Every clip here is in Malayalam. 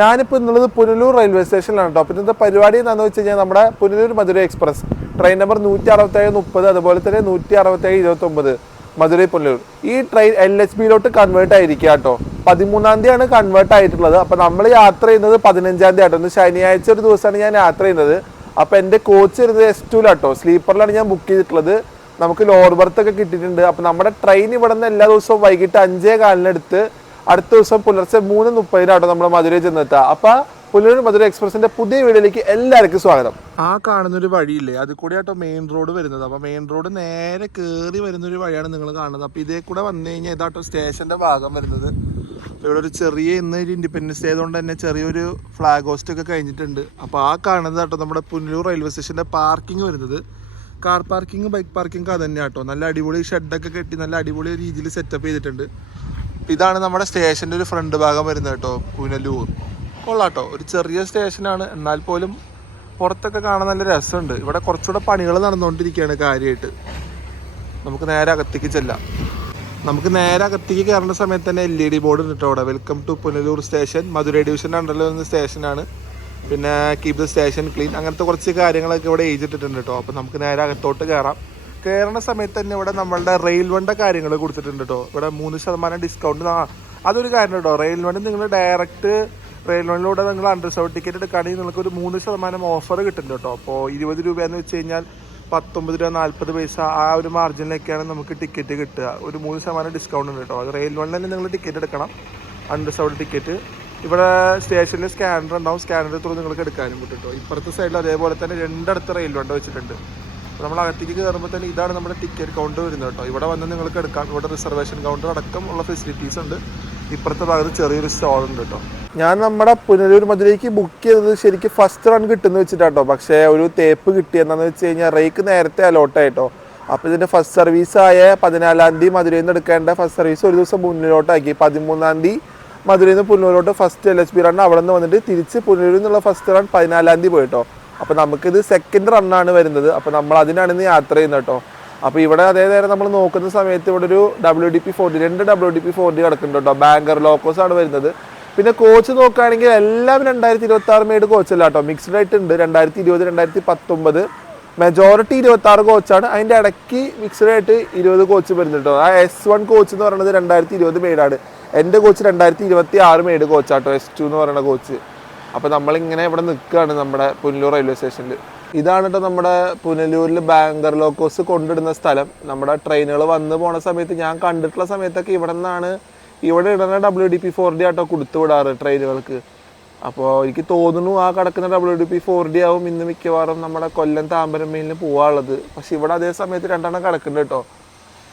ഞാനിപ്പോൾ ഇന്നുള്ളത് പുനലൂർ റെയിൽവേ സ്റ്റേഷനിലാണ് കേട്ടോ. അപ്പോൾ ഇന്നത്തെ പരിപാടി എന്താണെന്ന് വെച്ച് കഴിഞ്ഞാൽ നമ്മുടെ Punalur Madurai express train number 167-30, അതുപോലെ തന്നെ 167-29 മധുരൈ പുനലൂർ. ഈ ട്രെയിൻ LHBയിലോട്ട് കൺവേർട്ട് ആയിരിക്കുക കേട്ടോ. 13-ാം തീയതിയാണ് കൺവേർട്ട് ആയിട്ടുള്ളത്. അപ്പോൾ നമ്മൾ യാത്ര ചെയ്യുന്നത് 15-ാം തീയതി ആട്ടോ. ഇന്ന് ശനിയാഴ്ച ഒരു ദിവസമാണ് ഞാൻ യാത്ര ചെയ്യുന്നത്. അപ്പോൾ എൻ്റെ കോച്ച് വരുന്നത് S2-ലാട്ടോ. സ്ലീപ്പറിലാണ് ഞാൻ ബുക്ക് ചെയ്തിട്ടുള്ളത്. നമുക്ക് ലോവർ ബർത്ത് ഒക്കെ കിട്ടിയിട്ടുണ്ട്. അപ്പോൾ നമ്മുടെ ട്രെയിൻ ഇവിടെ നിന്ന് എല്ലാ ദിവസവും വൈകിട്ട് 5:15 അടുത്ത ദിവസം പുലർച്ചെ 3:30 നമ്മൾ മധുരൈ ചെന്നെത്തുക. അപ്പൊ പുനലൂർ മധുരൈ എക്സ്പ്രസിന്റെ പുതിയ വീഡിയോയിലേക്ക് എല്ലാവർക്കും സ്വാഗതം. ആ കാണുന്നൊരു വഴിയില്ലേ, അത് കൂടെ ആട്ടോ മെയിൻ റോഡ് വരുന്നത്. അപ്പൊ മെയിൻ റോഡ് നേരെ കയറി വരുന്നൊരു വഴിയാണ് നിങ്ങൾ കാണുന്നത്. അപ്പൊ ഇതേ കൂടെ വന്നു കഴിഞ്ഞാൽ ഇതാട്ടോ സ്റ്റേഷന്റെ ഭാഗം വരുന്നത്. ഇവിടെ ഒരു ചെറിയ ഇന്നൊരു ഇൻഡിപെൻഡൻസ് ഡേ ആയതുകൊണ്ട് തന്നെ ചെറിയൊരു ഫ്ലാഗ് ഹോസ്റ്റ് ഒക്കെ കഴിഞ്ഞിട്ടുണ്ട്. അപ്പൊ ആ കാണുന്നത് കേട്ടോ നമ്മുടെ പുനലൂർ റെയിൽവേ സ്റ്റേഷന്റെ പാർക്കിംഗ് വരുന്നത്. കാർ പാർക്കിംഗ്, ബൈക്ക് പാർക്കിംഗ് അത് തന്നെ കേട്ടോ. നല്ല അടിപൊളി ഷെഡൊക്കെ കെട്ടി നല്ല അടിപൊളി രീതിയിൽ സെറ്റപ്പ് ചെയ്തിട്ടുണ്ട്. ഇതാണ് നമ്മുടെ സ്റ്റേഷൻ്റെ ഒരു ഫ്രണ്ട് ഭാഗം വരുന്നത് കേട്ടോ. പുനലൂർ കൊള്ളാട്ടോ, ഒരു ചെറിയ സ്റ്റേഷനാണ്, എന്നാൽ പോലും പുറത്തൊക്കെ കാണാൻ നല്ല രസമുണ്ട്. ഇവിടെ കുറച്ചുകൂടെ പണികൾ നടന്നുകൊണ്ടിരിക്കുകയാണ് കാര്യമായിട്ട്. നമുക്ക് നേരെ അകത്തേക്ക് ചെല്ലാം. നമുക്ക് നേരെ അകത്തേക്ക് കയറേണ്ട സമയത്ത് തന്നെ LED ബോർഡ് ഉണ്ട് കേട്ടോ അവിടെ. Welcome to Punalur station, Madurai ഡിവിഷൻ്റെ അണ്ടറിൽ വരുന്ന സ്റ്റേഷനാണ്. പിന്നെ കീപ് ദ സ്റ്റേഷൻ ക്ലീൻ, അങ്ങനത്തെ കുറച്ച് കാര്യങ്ങളൊക്കെ ഇവിടെ എഴുതിയിട്ടുണ്ട് കേട്ടോ. അപ്പോൾ നമുക്ക് നേരെ അകത്തോട്ട് കയറാം. കയറുന്ന സമയത്ത് തന്നെ ഇവിടെ നമ്മളുടെ റെയിൽ വണ്ട കാര്യങ്ങൾ കൊടുത്തിട്ടുണ്ട് കേട്ടോ. ഇവിടെ 3% ഡിസ്കൗണ്ട്. അതൊരു കാര്യം കേട്ടോ. റെയിൽ വണ്ടി നിങ്ങൾ ഡയറക്റ്റ് റെയിൽ വണ്ടിലൂടെ നിങ്ങൾ അൺറിസർവ്ഡ് ടിക്കറ്റ് എടുക്കുകയാണെങ്കിൽ നിങ്ങൾക്ക് ഒരു 3% ഓഫർ കിട്ടുന്നുണ്ട് കേട്ടോ. അപ്പോൾ 20 രൂപയെന്ന് വെച്ച് കഴിഞ്ഞാൽ 19 രൂപ 40 പൈസ ആ ഒരു മാർജിനിലേക്കാണ് നമുക്ക് ടിക്കറ്റ് കിട്ടുക. ഒരു 3% ഡിസ്കൗണ്ട് ഉണ്ട് കേട്ടോ. അത് റെയിൽ വണ്ടിൽ തന്നെ നിങ്ങൾ ടിക്കറ്റ് എടുക്കണം, അൺറിസർവ്ഡ് ടിക്കറ്റ്. ഇവിടെ സ്റ്റേഷനിൽ സ്കാനർ ഉണ്ടാവും, സ്കാനർ ത്രൂ നിങ്ങൾക്ക് എടുക്കാനും പറ്റും കേട്ടോ. ഇപ്പുറത്തെ സൈഡിൽ അതേപോലെ തന്നെ രണ്ടിടത്ത് റെയിൽ വണ്ട വെച്ചിട്ടുണ്ട്. നമ്മൾ അകത്തേക്ക് കയറുമ്പോൾ തന്നെ ഇതാണ് നമ്മുടെ ടിക്കറ്റ് കൗണ്ടർ വരുന്നത് കേട്ടോ. ഇവിടെ വന്ന് നിങ്ങൾക്ക് എടുക്കാം. ഇവിടെ റിസർവേഷൻ കൗണ്ടർ അടക്കം ഉള്ള ഫെസിലിറ്റീസ് ഉണ്ട്. ഇപ്പുറത്തെ ഭാഗത്ത് ചെറിയൊരു സ്റ്റോൾ ഉണ്ട് കേട്ടോ. ഞാൻ നമ്മുടെ പുനലൂർ മധുരൈക്ക് ബുക്ക് ചെയ്തത് ശരിക്കും ഫസ്റ്റ് റൺ കിട്ടുന്ന വെച്ചിട്ടാട്ടോ. പക്ഷേ ഒരു തേപ്പ് കിട്ടിയെന്നു വെച്ച് കഴിഞ്ഞാൽ റേക്ക് നേരത്തെ അലോട്ടായിട്ടോ. അപ്പോൾ ഇതിൻ്റെ ഫസ്റ്റ് സർവീസായ 14-ാം തീയതി മധുരയിൽ നിന്ന് എടുക്കേണ്ട ഫസ്റ്റ് സർവീസ് ഒരു ദിവസം മുന്നിലോട്ടാക്കി. 13-ാം തീയതി മധുരയിൽ നിന്ന് പുനലൂരോട്ട് ഫസ്റ്റ് LHB റൺ അവിടെ നിന്ന് വന്നിട്ട് തിരിച്ച് പുനലൂരിൽ നിന്നുള്ള ഫസ്റ്റ് റൺ 14-ാം തീയതി പോയിട്ടോ. അപ്പോൾ നമുക്കിത് സെക്കൻഡ് റണ്ണാണ് വരുന്നത്. അപ്പോൾ നമ്മൾ അതിനാണ് ഇന്ന് യാത്ര ചെയ്യുന്നത് കേട്ടോ. അപ്പോൾ ഇവിടെ അതേ നേരം നമ്മൾ നോക്കുന്ന സമയത്ത് ഇവിടെ ഒരു WDP-40 2 WDP-40 കിടക്കുന്നുണ്ട് കേട്ടോ. ബാങ്കർ ലോക്കോസ് ആണ് വരുന്നത്. പിന്നെ കോച്ച് നോക്കുകയാണെങ്കിൽ എല്ലാം 2026 മെയ്ഡ് കോച്ചല്ല കേട്ടോ. മിക്സ്ഡ് ആയിട്ടുണ്ട്. 2020, 2019 മെജോറിറ്റി 26 കോച്ചാണ്. അതിൻ്റെ ഇടയ്ക്ക് മിക്സ്ഡ് ആയിട്ട് 20 കോച്ച് വരുന്നുണ്ട് കേട്ടോ. ആ S1 കോച്ച് എന്ന് പറയുന്നത് 2020 മെയ്ഡാണ്. എൻ്റെ കോച്ച് 2026 മെയ്ഡ് കോച്ചാട്ടോ, S2 എന്ന് പറയുന്ന കോച്ച്. അപ്പോൾ നമ്മളിങ്ങനെ ഇവിടെ നിൽക്കുകയാണ് നമ്മുടെ പുനലൂർ റെയിൽവേ സ്റ്റേഷനിൽ. ഇതാണ് കേട്ടോ നമ്മുടെ പുനലൂരിൽ ബാങ്കർ ലോക്കോസ് കൊണ്ടിടുന്ന സ്ഥലം. നമ്മുടെ ട്രെയിനുകൾ വന്ന് പോണ സമയത്ത് ഞാൻ കണ്ടിട്ടുള്ള സമയത്തൊക്കെ ഇവിടെ നിന്നാണ് ഇവിടെ ഇടുന്ന WDP-40 ആട്ടോ കൊടുത്തു വിടാറ് ട്രെയിനുകൾക്ക്. അപ്പോൾ എനിക്ക് തോന്നുന്നു ആ കിടക്കുന്ന WDP-40 ആവും ഇന്ന് മിക്കവാറും നമ്മുടെ കൊല്ലം താമ്പരം മെയിലിന് പോകാനുള്ളത്. പക്ഷെ ഇവിടെ അതേ സമയത്ത് 2 കിടക്കുന്നുണ്ട് കേട്ടോ.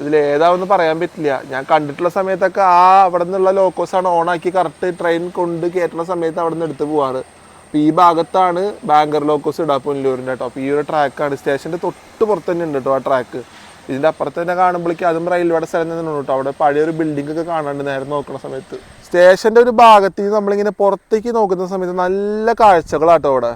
ഇതിലേതാവെന്ന് പറയാൻ പറ്റില്ല. ഞാൻ കണ്ടിട്ടുള്ള സമയത്തൊക്കെ അവിടെ നിന്നുള്ള ലോക്കോസാണ് ഓണാക്കി കറക്റ്റ് ട്രെയിൻ കൊണ്ട് കയറ്റുന്ന സമയത്ത് അവിടെ നിന്ന് എടുത്ത് പോവാറ്. അപ്പോൾ ഈ ഭാഗത്താണ് ബാങ്കർ ലോക്കോസ് ഇടാം പുനലൂരിൻ്റെ കേട്ടോ. അപ്പോൾ ഈ ഒരു ട്രാക്കാണ് സ്റ്റേഷൻ്റെ തൊട്ട് പുറത്ത് തന്നെ ഉണ്ട് കേട്ടോ ആ ട്രാക്ക്. ഇതിൻ്റെ അപ്പുറത്ത് തന്നെ കാണുമ്പോഴേക്കും അതും റെയിൽവേയുടെ സ്ഥലം തന്നെ ഉണ്ട് കേട്ടോ. അവിടെ പഴയൊരു ബിൽഡിംഗ് ഒക്കെ കാണാണ്ട് നേരെ നോക്കുന്ന സമയത്ത്. സ്റ്റേഷൻ്റെ ഒരു ഭാഗത്ത് നിന്ന് നമ്മളിങ്ങനെ പുറത്തേക്ക് നോക്കുന്ന സമയത്ത് നല്ല കാഴ്ചകളാട്ടോ അവിടെ.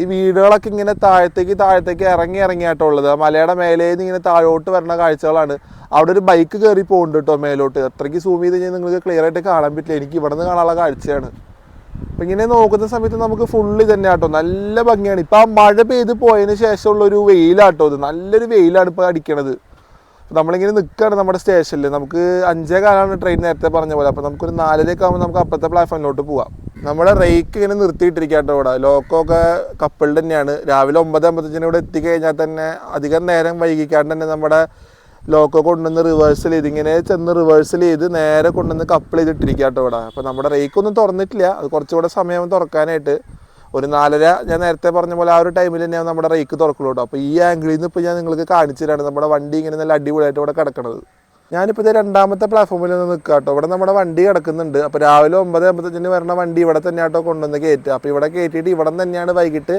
ഈ വീടുകളൊക്കെ ഇങ്ങനെ താഴത്തേക്ക് ഇറങ്ങിയാട്ടോ ഉള്ളത്. മലയുടെ മേലേന്ന് ഇങ്ങനെ താഴോട്ട് വരുന്ന കാഴ്ചകളാണ്. അവിടെ ഒരു ബൈക്ക് കയറി പോകുന്നുണ്ട് കേട്ടോ മേലോട്ട്. അത്രയ്ക്ക് സൂം ചെയ്ത് കഴിഞ്ഞാൽ നിങ്ങൾക്ക് ക്ലിയർ ആയിട്ട് കാണാൻ പറ്റില്ല. എനിക്ക് ഇവിടെ നിന്ന് കാണാനുള്ള കാഴ്ചയാണ്. അപ്പം ഇങ്ങനെ നോക്കുന്ന സമയത്ത് നമുക്ക് ഫുള്ള് തന്നെ ആട്ടോ, നല്ല ഭംഗിയാണ്. ഇപ്പം ആ മഴ പെയ്ത് പോയതിന് ശേഷമുള്ളൊരു വെയിലാട്ടോ. ഇത് നല്ലൊരു വെയിലാണ് ഇപ്പോൾ അടിക്കണത്. നമ്മളിങ്ങനെ നിൽക്കുകയാണ് നമ്മുടെ സ്റ്റേഷനിൽ. നമുക്ക് 5:15 ട്രെയിൻ നേരത്തെ പറഞ്ഞ പോലെ. അപ്പോൾ നമുക്കൊരു 4:00 ആകുമ്പോൾ നമുക്ക് അപ്പുറത്തെ പ്ലാറ്റ്ഫോമിലോട്ട് പോവാം. നമ്മുടെ റേക്ക് ഇങ്ങനെ നിർത്തിയിട്ടിരിക്കാട്ടോ ഇവിടെ. ലോക്കോ ഒക്കെ കപ്പിൾഡ് തന്നെയാണ്. രാവിലെ 9:55 ഇവിടെ എത്തിക്കഴിഞ്ഞാൽ തന്നെ അധികം നേരം വൈകിക്കാണ്ട് തന്നെ നമ്മുടെ ലോക്കോ കൊണ്ടുവന്ന് റിവേഴ്സൽ ചെയ്ത് ഇങ്ങനെ ചെന്ന് റിവേഴ്സൽ ചെയ്ത് നേരെ കൊണ്ടുവന്ന് കപ്പിൾ ചെയ്തിട്ടിരിക്കാട്ടോ ഇവിടെ. അപ്പോൾ നമ്മുടെ റേക്കൊന്നും തുറന്നിട്ടില്ല. അത് കുറച്ചുകൂടെ സമയം തുറക്കാനായിട്ട് ഒരു 4:30 ഞാൻ നേരത്തെ പറഞ്ഞ പോലെ ആ ഒരു ടൈമിൽ തന്നെയാണ് നമ്മുടെ റേക്ക് തുറക്കുള്ളൂ കേട്ടോ. അപ്പോൾ ഈ ആംഗിളിൽ നിന്ന് ഇപ്പോൾ ഞാൻ നിങ്ങൾക്ക് കാണിച്ചു തരാണ് നമ്മുടെ വണ്ടി ഇങ്ങനെ നല്ല അടിപൊളിയായിട്ട് ഇവിടെ കിടക്കണത്. ഞാനിപ്പോൾ ഇത് 2ാമത്തെ പ്ലാറ്റ്ഫോമിൽ നിന്ന് നിൽക്കുക കേട്ടോ. ഇവിടെ നമ്മുടെ വണ്ടി കിടക്കുന്നുണ്ട്. അപ്പോൾ രാവിലെ 9:55 വരുന്ന വണ്ടി ഇവിടെ തന്നെ ആട്ടോ കൊണ്ടുവന്ന് കയറ്റുക. അപ്പോൾ ഇവിടെ കയറ്റിയിട്ട് ഇവിടെ തന്നെയാണ് വൈകിട്ട്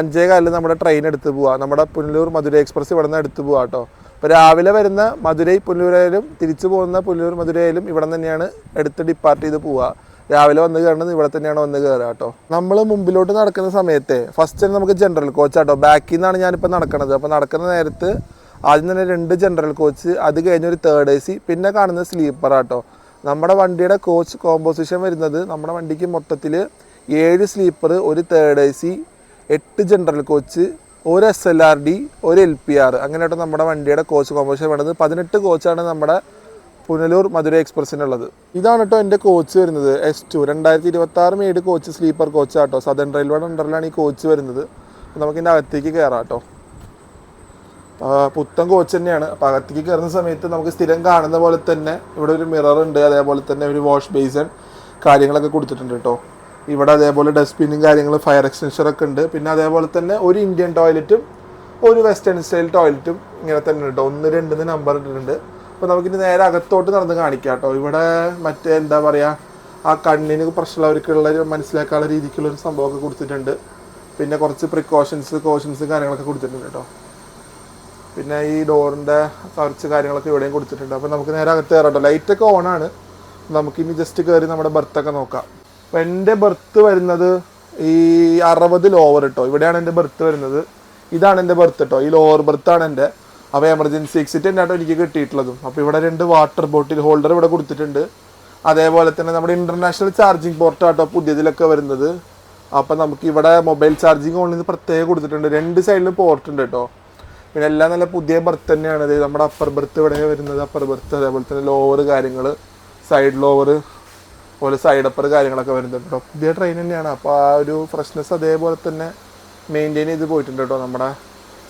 5:15 നമ്മുടെ ട്രെയിൻ എടുത്ത് പോവുക. നമ്മുടെ പുനലൂർ മധുരൈ എക്സ്പ്രസ് ഇവിടെ നിന്ന് എടുത്ത് പോവുക കേട്ടോ. അപ്പോൾ രാവിലെ വരുന്ന മധുരൈ പുനലൂരായാലും തിരിച്ചു പോകുന്ന പുനലൂർ മധുരയിലും ഇവിടെ തന്നെയാണ് എടുത്ത് ഡിപ്പാർട്ട് ചെയ്ത് പോവുക. രാവിലെ വന്ന് കയറുന്നത് ഇവിടെ തന്നെയാണ് വന്ന് കയറുക കേട്ടോ. നമ്മൾ മുമ്പിലോട്ട് നടക്കുന്ന സമയത്ത് ഫസ്റ്റ് തന്നെ നമുക്ക് ജനറൽ കോച്ച് ആട്ടോ. ബാക്കിൽ നിന്നാണ് ഞാനിപ്പോൾ നടക്കുന്നത്. അപ്പോൾ നടക്കുന്ന നേരത്ത് ആദ്യം തന്നെ 2 ജനറൽ കോച്ച്, അത് കഴിഞ്ഞൊരു 3rd AC, പിന്നെ കാണുന്നത് സ്ലീപ്പർ ആട്ടോ. നമ്മുടെ വണ്ടിയുടെ കോച്ച് കോമ്പോസിഷൻ വരുന്നത് നമ്മുടെ വണ്ടിക്ക് മൊത്തത്തിൽ 7 സ്ലീപ്പർ, ഒരു തേർഡ് AC, 8 ജനറൽ കോച്ച്, ഒരു SLRD, ഒരു LPR, അങ്ങനെയായിട്ട് നമ്മുടെ വണ്ടിയുടെ കോച്ച് കോമ്പോസിഷൻ വേണ്ടത്. 18 കോച്ചാണ് നമ്മുടെ പുനലൂർ മധുര എക്സ്പ്രസ്സിനുള്ളത്. ഇതാണ് കേട്ടോ എൻ്റെ കോച്ച് വരുന്നത്. S2 2026 made coach, sleeper coach ആട്ടോ. സദേൺ റെയിൽവേയുടെ അണ്ടറിലാണ് ഈ കോച്ച് വരുന്നത്. നമുക്കിതിൻ്റെ അകത്തേക്ക് കയറാം കേട്ടോ. പുത്തൻ കോച്ച് തന്നെയാണ്. അപ്പോൾ അകത്തേക്ക് കയറുന്ന സമയത്ത് നമുക്ക് സ്ഥിരം കാണുന്ന പോലെ തന്നെ ഇവിടെ ഒരു മിറർ ഉണ്ട്, അതേപോലെ തന്നെ ഒരു വാഷ് ബേസിൻ കാര്യങ്ങളൊക്കെ കൊടുത്തിട്ടുണ്ട് കേട്ടോ. ഇവിടെ അതേപോലെ ഡസ്റ്റ്ബിന്നും കാര്യങ്ങളും ഫയർ എക്സ്റ്റൻഷറൊക്കെ ഉണ്ട്. പിന്നെ അതേപോലെ തന്നെ ഒരു ഇന്ത്യൻ ടോയ്ലറ്റും ഒരു വെസ്റ്റേൺ സ്റ്റൈൽ ടോയ്ലറ്റും ഇങ്ങനെ തന്നെ ഉണ്ട്. 1, 2 നമ്പർ ഇട്ടിട്ടുണ്ട്. അപ്പോൾ നമുക്കിനി നേരെ അകത്തോട്ട് നടന്ന് കാണിക്കാം കേട്ടോ. ഇവിടെ മറ്റേ എന്താ പറയുക, ആ കണ്ണിന് പ്രശ്നമുള്ളവർക്കുള്ള മനസ്സിലാക്കാനുള്ള രീതിക്കുള്ളൊരു സംഭവമൊക്കെ കൊടുത്തിട്ടുണ്ട്. പിന്നെ കുറച്ച് കോഷൻസ് കാര്യങ്ങളൊക്കെ കൊടുത്തിട്ടുണ്ട് കേട്ടോ. പിന്നെ ഈ ഡോറിൻ്റെ കുറച്ച് കാര്യങ്ങളൊക്കെ ഇവിടെയും കൊടുത്തിട്ടുണ്ട്. അപ്പോൾ നമുക്ക് നേരെ അകത്ത് കയറാം കേട്ടോ. ലൈറ്റൊക്കെ ഓണാണ്. നമുക്കിനി ജസ്റ്റ് കയറി നമ്മുടെ ബർത്തൊക്കെ നോക്കാം. അപ്പോൾ എൻ്റെ ബർത്ത് വരുന്നത് ഈ 60 ലോവർ കേട്ടോ. ഇവിടെയാണ് എൻ്റെ ബർത്ത് വരുന്നത്. ഇതാണ് എൻ്റെ ബർത്ത് കേട്ടോ. ഈ ലോവർ ബർത്താണ് എൻ്റെ. അപ്പോൾ എമർജൻസി എക്സിറ്റ് തന്നെയാട്ടോ എനിക്ക് കിട്ടിയിട്ടുള്ളതും. അപ്പോൾ ഇവിടെ 2 വാട്ടർ ബോട്ടിൽ ഹോൾഡർ ഇവിടെ കൊടുത്തിട്ടുണ്ട്. അതേപോലെ തന്നെ നമ്മുടെ ഇൻ്റർനാഷണൽ ചാർജിങ് പോർട്ടാട്ടോ പുതിയതിലൊക്കെ വരുന്നത്. അപ്പോൾ നമുക്ക് ഇവിടെ മൊബൈൽ ചാർജിങ് ഓണിൽ പ്രത്യേകം കൊടുത്തിട്ടുണ്ട്. 2 സൈഡിലും പോർട്ട് ഉണ്ട് കേട്ടോ. പിന്നെ എല്ലാം നല്ല പുതിയ ബർത്ത് തന്നെയാണ്. ഇത് നമ്മുടെ അപ്പർ ബർത്ത് ഇവിടെ വരുന്നത്. അപ്പർ ബർത്ത്, അതേപോലെ തന്നെ ലോവർ കാര്യങ്ങൾ, സൈഡ് ലോവർ, അതുപോലെ സൈഡ് അപ്പർ കാര്യങ്ങളൊക്കെ വരുന്നുണ്ട് കേട്ടോ. പുതിയ ട്രെയിൻ തന്നെയാണ്. അപ്പോൾ ആ ഒരു ഫ്രഷ്നെസ് അതേപോലെ തന്നെ മെയിൻറ്റെയിൻ ചെയ്ത് പോയിട്ടുണ്ട് കേട്ടോ നമ്മുടെ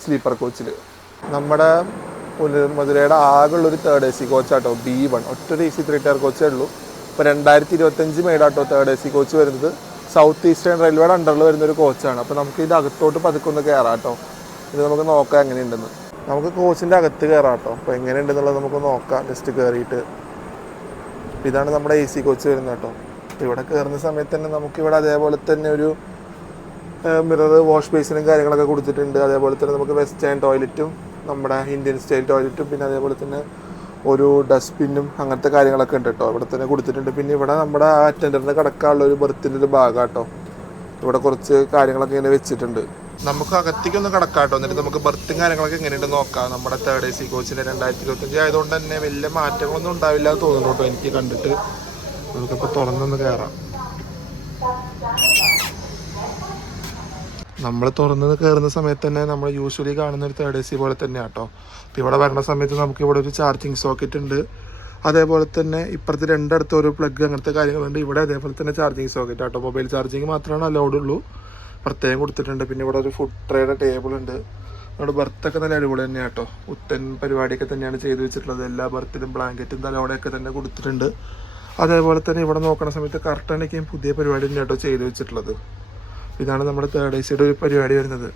സ്ലീപ്പർ കോച്ചിൽ. നമ്മുടെ മധുരയുടെ ആകെയുള്ളൊരു തേർഡ് AC കോച്ചാട്ടോ, B1. ഒറ്റൊരു AC 3 ടയർ കോച്ചേ ഉള്ളൂ. ഇപ്പോൾ 2025 മെയ്ഡാട്ടോ തേർഡ് AC കോച്ച് വരുന്നത്. സൗത്ത് ഈസ്റ്റേൺ റെയിൽവേയുടെ അണ്ടറിൽ വരുന്നൊരു കോച്ചാണ്. അപ്പോൾ നമുക്ക് ഇതിൻ്റെ അകത്തോട്ട് പതുക്കൊന്ന് കയറാം കേട്ടോ. ഇത് നമുക്ക് നോക്കാം എങ്ങനെയുണ്ടെന്ന്. നമുക്ക് കോച്ചിൻ്റെ അകത്ത് കയറാം കേട്ടോ. അപ്പോൾ എങ്ങനെയുണ്ടെന്നുള്ളത് നമുക്ക് നോക്കാം ജസ്റ്റ് കയറിയിട്ട്. ഇതാണ് നമ്മുടെ AC കോച്ച് വരുന്നത് കേട്ടോ. ഇവിടെ കയറുന്ന സമയത്ത് തന്നെ നമുക്കിവിടെ അതേപോലെ തന്നെ ഒരു മിറർ, വാഷ് ബേസിനും കാര്യങ്ങളൊക്കെ കൊടുത്തിട്ടുണ്ട്. അതേപോലെ തന്നെ നമുക്ക് വെസ്റ്റേൺ ടോയ്ലറ്റും നമ്മുടെ ഇന്ത്യൻ സ്റ്റൈൽ ടോയ്ലറ്റും പിന്നെ അതേപോലെ തന്നെ ഒരു ഡസ്റ്റ്ബിന്നും അങ്ങനത്തെ കാര്യങ്ങളൊക്കെ ഉണ്ട് കേട്ടോ. ഇവിടെ തന്നെ കൊടുത്തിട്ടുണ്ട്. പിന്നെ ഇവിടെ നമ്മുടെ ആ അറ്റൻഡറിന് കിടക്കാനുള്ള ഒരു ബർത്തിൻ്റെ ഒരു ഭാഗം കേട്ടോ. ഇവിടെ കുറച്ച് കാര്യങ്ങളൊക്കെ ഇങ്ങനെ വെച്ചിട്ടുണ്ട്. നമുക്ക് അകത്തേക്കൊന്ന് കിടക്കാം കേട്ടോ. എന്നിട്ട് നമുക്ക് ബർത്തും കാര്യങ്ങളൊക്കെ എങ്ങനെയുണ്ട് നോക്കാം. നമ്മുടെ തേർഡ് AC കോച്ചിൻ്റെ 2025 ആയതുകൊണ്ട് തന്നെ വലിയ മാറ്റങ്ങളൊന്നും ഉണ്ടാവില്ല എന്ന് തോന്നുന്നു കേട്ടോ എനിക്ക് കണ്ടിട്ട്. നമുക്കിപ്പോൾ തുറന്നൊന്ന് കയറാം. നമ്മൾ തുറന്ന് കയറുന്ന സമയത്ത് തന്നെ നമ്മൾ യൂഷ്വലി കാണുന്ന ഒരു തേർഡ് AC പോലെ തന്നെ കേട്ടോ. അപ്പോൾ ഇവിടെ വരുന്ന സമയത്ത് നമുക്ക് ഇവിടെ ഒരു ചാർജിങ് സോക്കറ്റ് ഉണ്ട്. അതേപോലെ തന്നെ ഇപ്പുറത്ത് 2 അടുത്ത് ഒരു പ്ലഗ് അങ്ങനത്തെ കാര്യങ്ങളുണ്ട്. ഇവിടെ അതേപോലെ തന്നെ ചാർജിങ് സോക്കറ്റ് കേട്ടോ. മൊബൈൽ ചാർജിങ് മാത്രമാണ് അലൗഡ് ഉള്ളൂ, പ്രത്യേകം കൊടുത്തിട്ടുണ്ട്. പിന്നെ ഇവിടെ ഒരു ഫുഡ് ട്രേയുടെ ടേബിൾ ഉണ്ട്. നമ്മുടെ ബർത്തൊക്കെ നല്ല അടിപൊളി തന്നെയാണ് കേട്ടോ. പുത്തൻ പരിപാടിയൊക്കെ തന്നെയാണ് ചെയ്ത് വെച്ചിട്ടുള്ളത്. എല്ലാ ബർത്തിലും ബ്ലാങ്കറ്റും തലോടയൊക്കെ തന്നെ കൊടുത്തിട്ടുണ്ട്. അതേപോലെ തന്നെ ഇവിടെ നോക്കുന്ന സമയത്ത് കർട്ടനൊക്കെയും പുതിയ പരിപാടി തന്നെ കേട്ടോ ചെയ്ത് വെച്ചിട്ടുള്ളത്. ഇതാണ് നമ്മുടെ തേർഡ് ACയുടെ ഒരു പരിപാടി വരുന്നത്.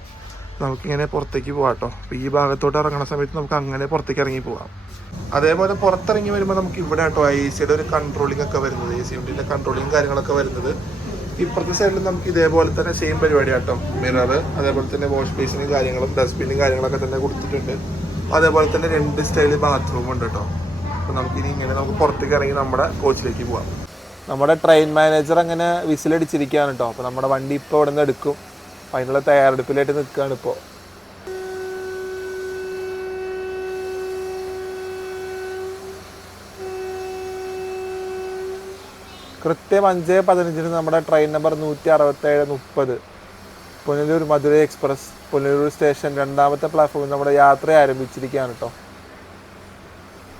നമുക്കിങ്ങനെ പുറത്തേക്ക് പോകാം കേട്ടോ. അപ്പോൾ ഈ ഭാഗത്തോട്ട് ഇറങ്ങുന്ന സമയത്ത് നമുക്ക് അങ്ങനെ പുറത്തേക്ക് ഇറങ്ങി പോകാം. അതേപോലെ പുറത്തിറങ്ങി വരുമ്പോൾ നമുക്ക് ഇവിടെ കേട്ടോ AC ഒരു കൺട്രോളിംഗ് ഒക്കെ വരുന്നത്. AC യൂണിറ്റിൻ്റെ കൺട്രോളിങ് കാര്യങ്ങളൊക്കെ വരുന്നത്. ഇപ്പുറത്തെ സൈഡിൽ നമുക്ക് ഇതേപോലെ തന്നെ സെയിം പരിപാടി കേട്ടോ. മിറർ, അതേപോലെ തന്നെ വാഷ് ബേസിനും കാര്യങ്ങളും ഡസ്റ്റ്ബിന്നും കാര്യങ്ങളൊക്കെ തന്നെ കൊടുത്തിട്ടുണ്ട്. അതേപോലെ തന്നെ 2 സ്റ്റൈല് ബാത്റൂം ഉണ്ട് കേട്ടോ. അപ്പോൾ നമുക്കിനി ഇങ്ങനെ നമുക്ക് പുറത്തേക്ക് ഇറങ്ങി നമ്മുടെ കോച്ചിലേക്ക് പോകാം. നമ്മുടെ ട്രെയിൻ മാനേജർ അങ്ങനെ വിസിലടിച്ചിരിക്കുകയാണ് കേട്ടോ. അപ്പോൾ നമ്മുടെ വണ്ടി ഇപ്പോൾ ഇവിടെ നിന്ന് എടുക്കും. അപ്പോൾ അതിനുള്ള തയ്യാറെടുപ്പിലായിട്ട് നിൽക്കുകയാണ് ഇപ്പോൾ. കൃത്യം 5:15 നമ്മുടെ ട്രെയിൻ നമ്പർ 16730 പുനലൂർ മധുര എക്സ്പ്രസ് പുനലൂർ സ്റ്റേഷൻ 2ാമത്തെ പ്ലാറ്റ്ഫോമിൽ നമ്മുടെ യാത്ര ആരംഭിച്ചിരിക്കുകയാണ് കേട്ടോ.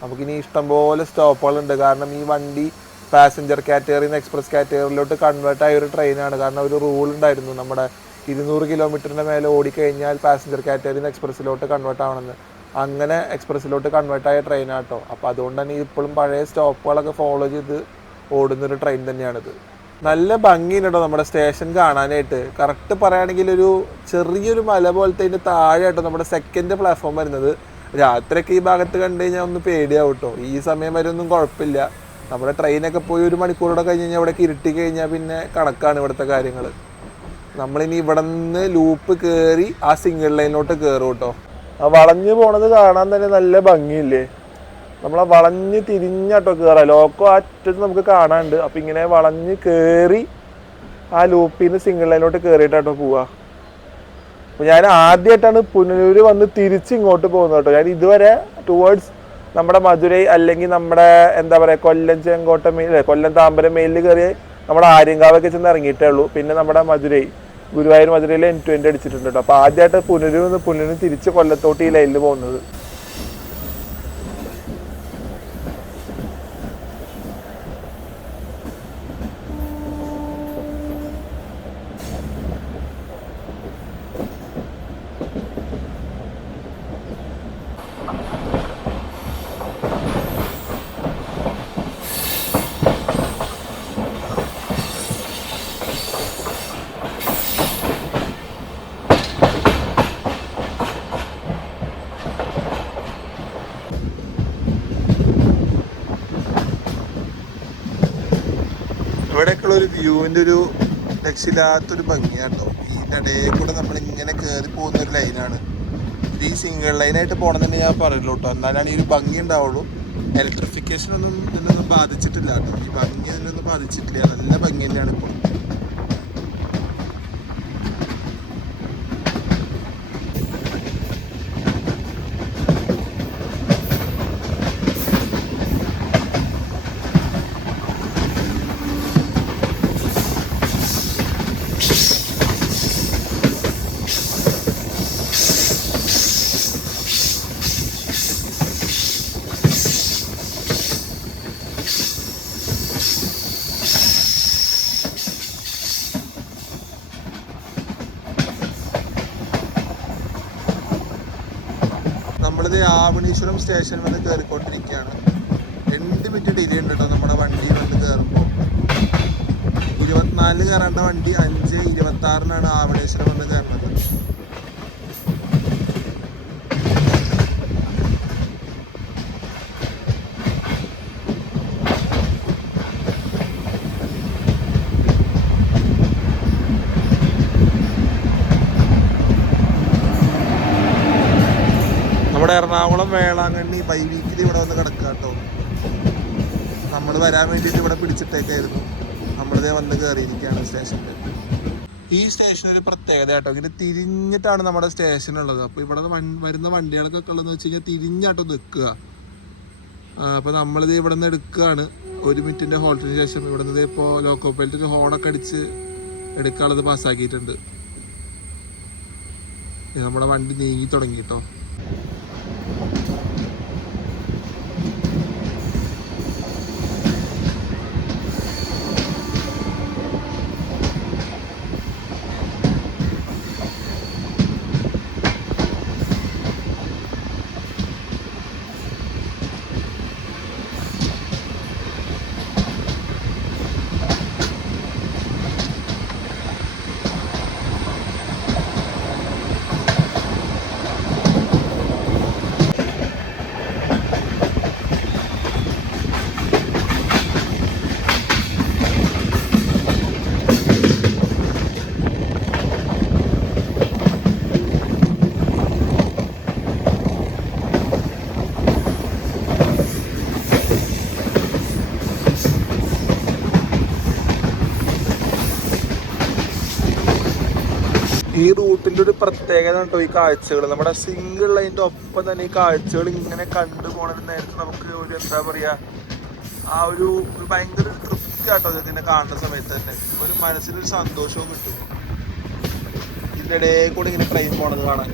നമുക്കിനി ഇഷ്ടംപോലെ സ്റ്റോപ്പുകളുണ്ട്. കാരണം ഈ വണ്ടി പാസഞ്ചർ കാറ്റഗറിയിൽ നിന്ന് എക്സ്പ്രസ് കാറ്റഗറിയിലോട്ട് കൺവേർട്ട് ആയ ഒരു ട്രെയിനാണ്. കാരണം ഒരു റൂൾ ഉണ്ടായിരുന്നു, നമ്മുടെ 200 കിലോമീറ്ററിൻ്റെ മേലെ ഓടിക്കഴിഞ്ഞാൽ പാസഞ്ചർ കാറ്റഗറിയിൽ നിന്ന് എക്സ്പ്രസ്സിലോട്ട് കൺവേർട്ട് ആവണമെന്ന്. അങ്ങനെ എക്സ്പ്രസ്സിലോട്ട് കൺവേർട്ട് ആയ ട്രെയിനാണ് കേട്ടോ. അപ്പോൾ അതുകൊണ്ട് തന്നെ ഇപ്പോഴും പഴയ സ്റ്റോപ്പുകളൊക്കെ ഫോളോ ചെയ്ത് ഓടുന്നൊരു ട്രെയിൻ തന്നെയാണിത്. നല്ല ഭംഗിയുണ്ട് കേട്ടോ നമ്മുടെ സ്റ്റേഷൻ കാണാനായിട്ട്. കറക്റ്റ് പറയുകയാണെങ്കിൽ ഒരു ചെറിയൊരു മല പോലത്തെ അതിൻ്റെ താഴെയായിട്ടോ നമ്മുടെ സെക്കൻഡ് പ്ലാറ്റ്ഫോം വരുന്നത്. രാത്രിയൊക്കെ ഈ ഭാഗത്ത് കണ്ടു കഴിഞ്ഞാൽ ഒന്ന് പേടിയാവും കേട്ടോ. ഈ സമയം വരെ ഒന്നും കുഴപ്പമില്ല. നമ്മുടെ ട്രെയിനൊക്കെ പോയി 1 മണിക്കൂറോടെ കഴിഞ്ഞ് കഴിഞ്ഞാൽ ഇവിടേക്ക് ഇരുട്ടി കഴിഞ്ഞാൽ പിന്നെ കണക്കാണ് ഇവിടുത്തെ കാര്യങ്ങൾ. നമ്മളിനി ഇവിടെ നിന്ന് ലൂപ്പ് കയറി ആ സിംഗിൾ ലൈനിലോട്ട് കയറും കേട്ടോ. ആ വളഞ്ഞ് പോണത് കാണാൻ തന്നെ നല്ല ഭംഗിയില്ലേ. നമ്മളെ വളഞ്ഞ് തിരിഞ്ഞാട്ടോ കയറാം. ലോക്കോ അറ്റത്ത് നമുക്ക് കാണാനുണ്ട്. അപ്പം ഇങ്ങനെ വളഞ്ഞ് കയറി ആ ലൂപ്പിൽ നിന്ന് സിംഗിൾ ലൈനിലോട്ട് കയറിയിട്ടാട്ടോ പോവുക. അപ്പോൾ ഞാൻ ആദ്യമായിട്ടാണ് പുനലൂർ വന്ന് തിരിച്ച് ഇങ്ങോട്ട് പോകുന്നത് കേട്ടോ. ഞാൻ ഇതുവരെ ടുവേർഡ്സ് നമ്മുടെ മധുരൈ അല്ലെങ്കിൽ നമ്മുടെ എന്താ പറയുക കൊല്ലം ചെങ്കോട്ട മെയിൽ, കൊല്ലം താമ്പരം മെയിലിൽ കയറി നമ്മുടെ ആര്യങ്കാവൊക്കെ ചെന്ന് ഇറങ്ങിയിട്ടേ ഉള്ളൂ. പിന്നെ നമ്മുടെ ഗുരുവായൂർ മധുരയിൽ N20 അടിച്ചിട്ടുണ്ട് കേട്ടോ. അപ്പോൾ ആദ്യമായിട്ട് പുനലൂരിൽ തിരിച്ച് കൊല്ലത്തോട്ട് ഈ ലൈനിൽ പോകുന്നത്. ഇവിടെയൊക്കെയുള്ള ഒരു വ്യൂവിൻ്റെ ഒരു രക്ഷയില്ലാത്തൊരു ഭംഗിയാട്ടോ. ഇതിൻ്റെ ഇടയിൽ കൂടെ നമ്മളിങ്ങനെ കയറി പോകുന്ന ഒരു ലൈനാണ്. ഇത് ഈ സിംഗിൾ ലൈനായിട്ട് പോകണമെന്ന് ഞാൻ പറയുള്ളൂ കേട്ടോ. എന്നാലാണ് ഈ ഒരു ഭംഗി ഉണ്ടാവുള്ളൂ. ഇലക്ട്രിഫിക്കേഷൻ ഒന്നും ഇതിനൊന്നും ബാധിച്ചിട്ടില്ല കേട്ടോ. ഈ ഭംഗി ഇതിനൊന്നും ബാധിച്ചിട്ടില്ല. നല്ല ഭംഗി തന്നെയാണ് ഇപ്പോൾ. നമ്മളിത് ആവണീശ്വരം സ്റ്റേഷൻ വന്ന് കയറിക്കൊണ്ടിരിക്കുകയാണ്. 2 മിനിറ്റ് ഡിലേ ഉണ്ട് കേട്ടോ നമ്മുടെ വണ്ടി വന്ന് കയറുമ്പോൾ. 24 കയറേണ്ട വണ്ടി 5:26 ആവണീശ്വരം വന്ന് കയറുന്നത്. നമ്മുടെ എറണാകുളം വേളാങ്കണ്ണി ബൈ വീക്കിൽ ഇവിടെ വന്ന് കിടക്കുക കേട്ടോ. നമ്മൾ വരാൻ വേണ്ടിയിട്ട് ഇവിടെ പിടിച്ചിട്ടേക്കായിരുന്നു. നമ്മളിതേ വന്ന് കയറിയിരിക്കുകയാണ് സ്റ്റേഷനിൽ. ഈ സ്റ്റേഷൻ ഒരു പ്രത്യേകത കേട്ടോ. ഇങ്ങനെ തിരിഞ്ഞിട്ടാണ് നമ്മുടെ സ്റ്റേഷൻ ഉള്ളത്. അപ്പോൾ ഇവിടെ വരുന്ന വണ്ടികൾക്കൊക്കെ ഉള്ളതെന്ന് വെച്ച് കഴിഞ്ഞാൽ തിരിഞ്ഞാട്ടോ നിൽക്കുക. അപ്പോൾ നമ്മളിത് ഇവിടെ നിന്ന് എടുക്കുകയാണ്. 1 മിനിറ്റിൻ്റെ ഹോൾട്ടിന് ശേഷം ഇവിടെ നിന്ന് ഇപ്പോൾ ലോക്കോ പൈലറ്റ് ഹോണൊക്കെ അടിച്ച് എടുക്കാനുള്ളത് പാസ്സാക്കിയിട്ടുണ്ട്. നമ്മുടെ വണ്ടി നീങ്ങി തുടങ്ങി കേട്ടോ. ഈ റൂട്ടിൻ്റെ ഒരു പ്രത്യേകത കേട്ടോ ഈ കാഴ്ചകൾ. നമ്മുടെ സിംഗിൾ ലൈൻ്റെ ഒപ്പം തന്നെ ഈ കാഴ്ചകൾ ഇങ്ങനെ കണ്ടു പോകണ നേരത്തെ നമുക്ക് ഒരു എന്താ പറയുക, ആ ഒരു ഭയങ്കര തൃപ്തി കേട്ടോ ഇതിനെ കാണുന്ന സമയത്ത് തന്നെ. ഒരു മനസ്സിനൊരു സന്തോഷവും കിട്ടും ഇതിൻ്റെ ഇടയിൽ കൂടെ ഇങ്ങനെ ട്രെയിൻ പോണത് കാണാൻ.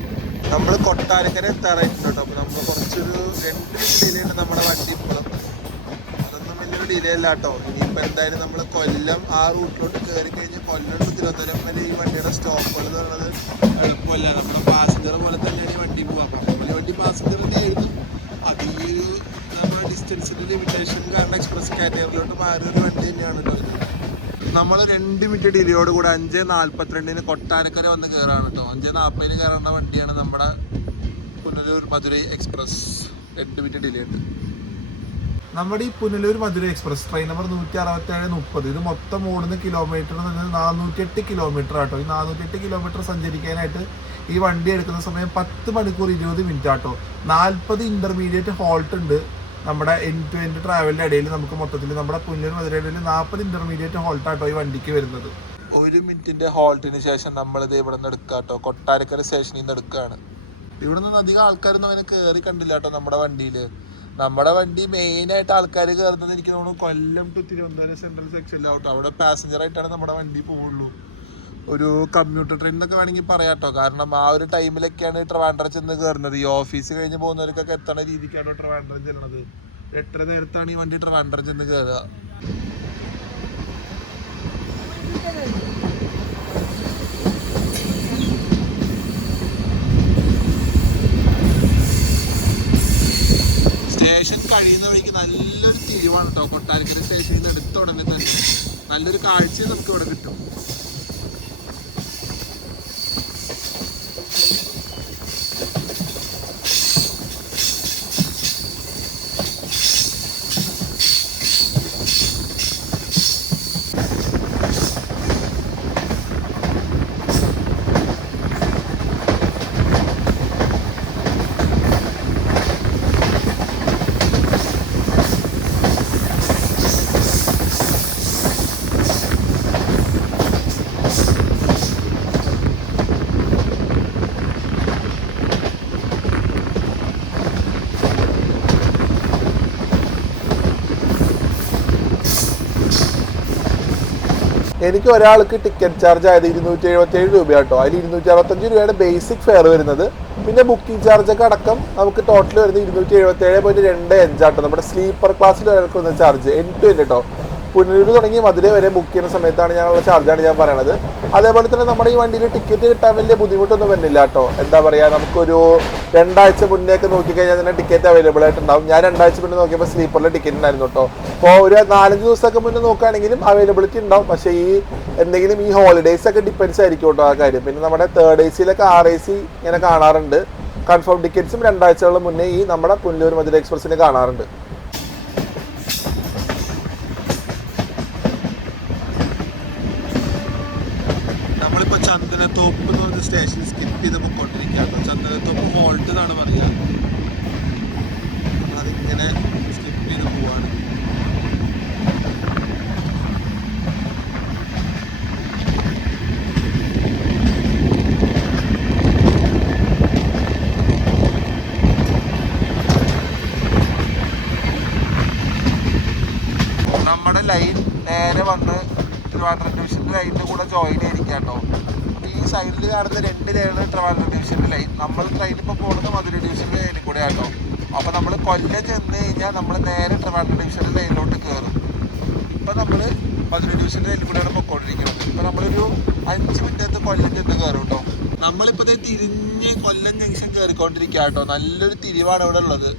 നമ്മൾ കൊട്ടാരക്കര എത്താറായിട്ടുണ്ട് കേട്ടോ. അപ്പോൾ നമ്മൾ കുറച്ചൊരു 2 മിനിറ്റ് ഡിലേ ഉണ്ട് നമ്മുടെ വണ്ടി ഇപ്പോഴും. അതൊന്നും വലിയൊരു ഡിലേ അല്ല കേട്ടോ. ഇനിയിപ്പോൾ എന്തായാലും നമ്മൾ കൊല്ലം ആ റൂട്ടിലോട്ട് കയറി കഴിഞ്ഞ് കൊല്ലം ടു തിരുവനന്തപുരം വരെ ഈ വണ്ടിയുടെ സ്റ്റോപ്പുകൾ എന്ന് പറയുന്നത് എളുപ്പമല്ല. നമ്മുടെ പാസഞ്ചർ പോലെ തന്നെയാണ് ഈ വണ്ടി പോകാം. അപ്പോൾ വണ്ടി പാസഞ്ചറിൻ്റെ ആയിരുന്നു. അത് ഈ ഒരു നമ്മുടെ ഡിസ്റ്റൻസിൻ്റെ ലിമിറ്റേഷൻ കാരണം എക്സ്പ്രസ് കാറ്റഗറിയിലോട്ട് മാറിയൊരു വണ്ടി തന്നെയാണ് കേട്ടോ. നമ്മൾ 2 മിനിറ്റ് ഡിലേയോട് കൂടെ 5:42 കൊട്ടാരക്കര വന്ന് കയറാണ് കേട്ടോ. 5:40 കയറേണ്ട വണ്ടിയാണ് നമ്മുടെ Punalur Madurai express. 2 minute delay ഉണ്ട്. നമ്മുടെ ഈ Punalur Madurai express train number 167-30 ഇത് മൊത്തം ഓടുന്ന കിലോമീറ്റർ എന്ന് പറഞ്ഞാൽ 408 കിലോമീറ്റർ ആട്ടോ. ഈ 408 കിലോമീറ്റർ സഞ്ചരിക്കാനായിട്ട് ഈ വണ്ടി എടുക്കുന്ന സമയം 10 മണിക്കൂർ 20 മിനിറ്റ് ആട്ടോ. 40 ഇന്റർമീഡിയറ്റ് ഹോൾട്ട് ഉണ്ട് നമ്മുടെ N20 ട്രാവലിൻ്റെ ഇടയിൽ. നമുക്ക് മൊത്തത്തിൽ നമ്മുടെ പുനലൂർ മധുരയുടെ ഇടയിൽ 40 ഇന്റർമീഡിയറ്റ് ഹോൾട്ടാട്ടോ ഈ വണ്ടിക്ക് വരുന്നത്. 1 മിനിറ്റിന്റെ ഹോൾട്ടിന് ശേഷം നമ്മളിത് ഇവിടെ നിന്ന് എടുക്കുക കേട്ടോ. കൊട്ടാരക്കര സ്റ്റേഷനിൽ നിന്ന് എടുക്കുകയാണ്. ഇവിടെ നിന്ന് അധികം ആൾക്കാരൊന്നും അങ്ങനെ കയറി കണ്ടില്ല കേട്ടോ നമ്മുടെ വണ്ടിയിൽ. നമ്മുടെ വണ്ടി മെയിനായിട്ട് ആൾക്കാർ കയറുന്നത് എനിക്ക് തോന്നുന്നു കൊല്ലം ടു തിരുവനന്തപുരം സെൻട്രൽ സെക്ഷനിലാവട്ടോ. അവിടെ പാസഞ്ചറായിട്ടാണ് നമ്മുടെ വണ്ടി പോവുള്ളൂ. ഒരു കമ്മ്യൂട്ടർ ട്രെയിൻ എന്നൊക്കെ വേണമെങ്കിൽ പറയാം കേട്ടോ. കാരണം ആ ഒരു ടൈമിലൊക്കെയാണ് ട്രിവാൻഡ്രം ചെന്ന് കയറുന്നത്. ഈ ഓഫീസ് കഴിഞ്ഞ് പോകുന്നവർക്കൊക്കെ എത്തണ രീതിക്കാണ് ട്രിവാൻഡ്രം ചെല്ലണത്. 8 നേരത്താണ് ഈ വണ്ടി ട്രിവാൻഡ്രം ചെന്ന് കയറുക. സ്റ്റേഷൻ കഴിയുന്ന വഴിക്ക് നല്ലൊരു തിരിവാണ് കേട്ടോ. കൊട്ടാരക്കര സ്റ്റേഷനിൽ നിന്ന് എടുത്ത ഉടനെ തന്നെ നല്ലൊരു കാഴ്ച നമുക്ക് ഇവിടെ കിട്ടും. എനിക്ക് ഒരാൾക്ക് ടിക്കറ്റ് ചാർജ് ആയത് 277 രൂപ കേട്ടോ. അതിൽ 265 രൂപയാണ് ബേസിക് ഫെയർ വരുന്നത്. പിന്നെ ബുക്കിംഗ് ചാർജ് ഒക്കെ അടക്കം നമുക്ക് ടോട്ടൽ വരുന്നത് 277.25 ആട്ടോ. നമ്മുടെ സ്ലീപ്പർ ക്ലാസ്സിൽ ഒരാൾക്ക് വന്ന ചാർജ് എനിക്ക് വരും കേട്ടോ. പുനലൂർ തുടങ്ങി മധുര വരെ ബുക്ക് ചെയ്യുന്ന സമയത്താണ് ഞാനുള്ള ചാർജാണ് ഞാൻ പറയണത്. അതേപോലെ തന്നെ നമ്മുടെ ഈ വണ്ടിയിൽ ടിക്കറ്റ് കിട്ടാൻ വലിയ ബുദ്ധിമുട്ടൊന്നും വരുന്നില്ല കേട്ടോ. എന്താ പറയുക, നമുക്കൊരു 2 ആഴ്ച മുന്നേ ഒക്കെ നോക്കിക്കഴിഞ്ഞാൽ തന്നെ ടിക്കറ്റ് അവൈലബിൾ ആയിട്ടുണ്ടാവും. ഞാൻ 2 ആഴ്ച മുന്നേ നോക്കിയപ്പോൾ സ്ലീപ്പറിൽ ടിക്കറ്റ് ഉണ്ടായിരുന്നു കേട്ടോ. അപ്പോൾ ഒരു 4-5 ദിവസമൊക്കെ മുന്നേ നോക്കുകയാണെങ്കിലും അവൈലബിലിറ്റി ഉണ്ടാവും. പക്ഷേ ഈ എന്തെങ്കിലും ഈ ഹോളിഡേയ്സ് ഒക്കെ ഡിപ്പെൻസ് ആയിരിക്കും കേട്ടോ ആ കാര്യം. പിന്നെ നമ്മുടെ 3rd AC-ലൊക്കെ RAC ഇങ്ങനെ കാണാറുണ്ട്. കൺഫേം ടിക്കറ്റ്സും 2 ആഴ്ചകളുടെ മുന്നേ ഈ നമ്മുടെ പുനലൂർ മധുര എക്സ്പ്രസ്സിന് കാണാറുണ്ട്. നമ്മളിപ്പോൾ ചന്ദനത്തോപ്പ് എന്ന് പറഞ്ഞ സ്റ്റേഷൻ സ്കിപ്പ് ചെയ്ത് പോയിക്കൊണ്ടിരിക്കുകയാണ്. ചന്ദനത്തോപ്പ് ഹോൾട്ട് എന്നാണ് പറയുക. നമ്മളതിങ്ങനെ സ്കിപ്പ് ചെയ്ത് പോവാണ്. നമ്മുടെ ലൈൻ നേരെ വന്ന് ട്രിവാൻഡ്രം ഡിവിഷൻ്റെ ലൈനിൻ്റെ കൂടെ ജോയിൻ ചെയ്തിരിക്കുക കേട്ടോ. ഈ സൈഡിൽ കാണുന്ന 2 ലൈനാണ് ട്രിവാൻഡ്രം ഡിവിഷൻ്റെ ലൈൻ. നമ്മൾ ട്രെയിൻ ഇപ്പോൾ പോകുന്നത് മധുര ഡിവിഷൻ്റെ ലൈനിൽ കൂടെ കേട്ടോ. അപ്പോൾ നമ്മൾ കൊല്ലം ചെന്ന് കഴിഞ്ഞാൽ നമ്മൾ നേരെ ട്രിവാൻഡ്രം ഡിവിഷൻ്റെ ലൈനിലോട്ട് കയറും. ഇപ്പോൾ നമ്മൾ മധുര ഡിവിഷൻ്റെ ലൈനിൽ കൂടെയാണ് പൊയ്ക്കൊണ്ടിരിക്കുന്നത്. ഇപ്പോൾ നമ്മളൊരു 5 മിനിറ്റ് കൊല്ലം ചെന്ന് കയറും കേട്ടോ. നമ്മളിപ്പോൾ തിരിഞ്ഞ് കൊല്ലം ജംഗ്ഷൻ കയറിക്കൊണ്ടിരിക്കുക കേട്ടോ. നല്ലൊരു തിരിവാണ് ഇവിടെ ഉള്ളത്.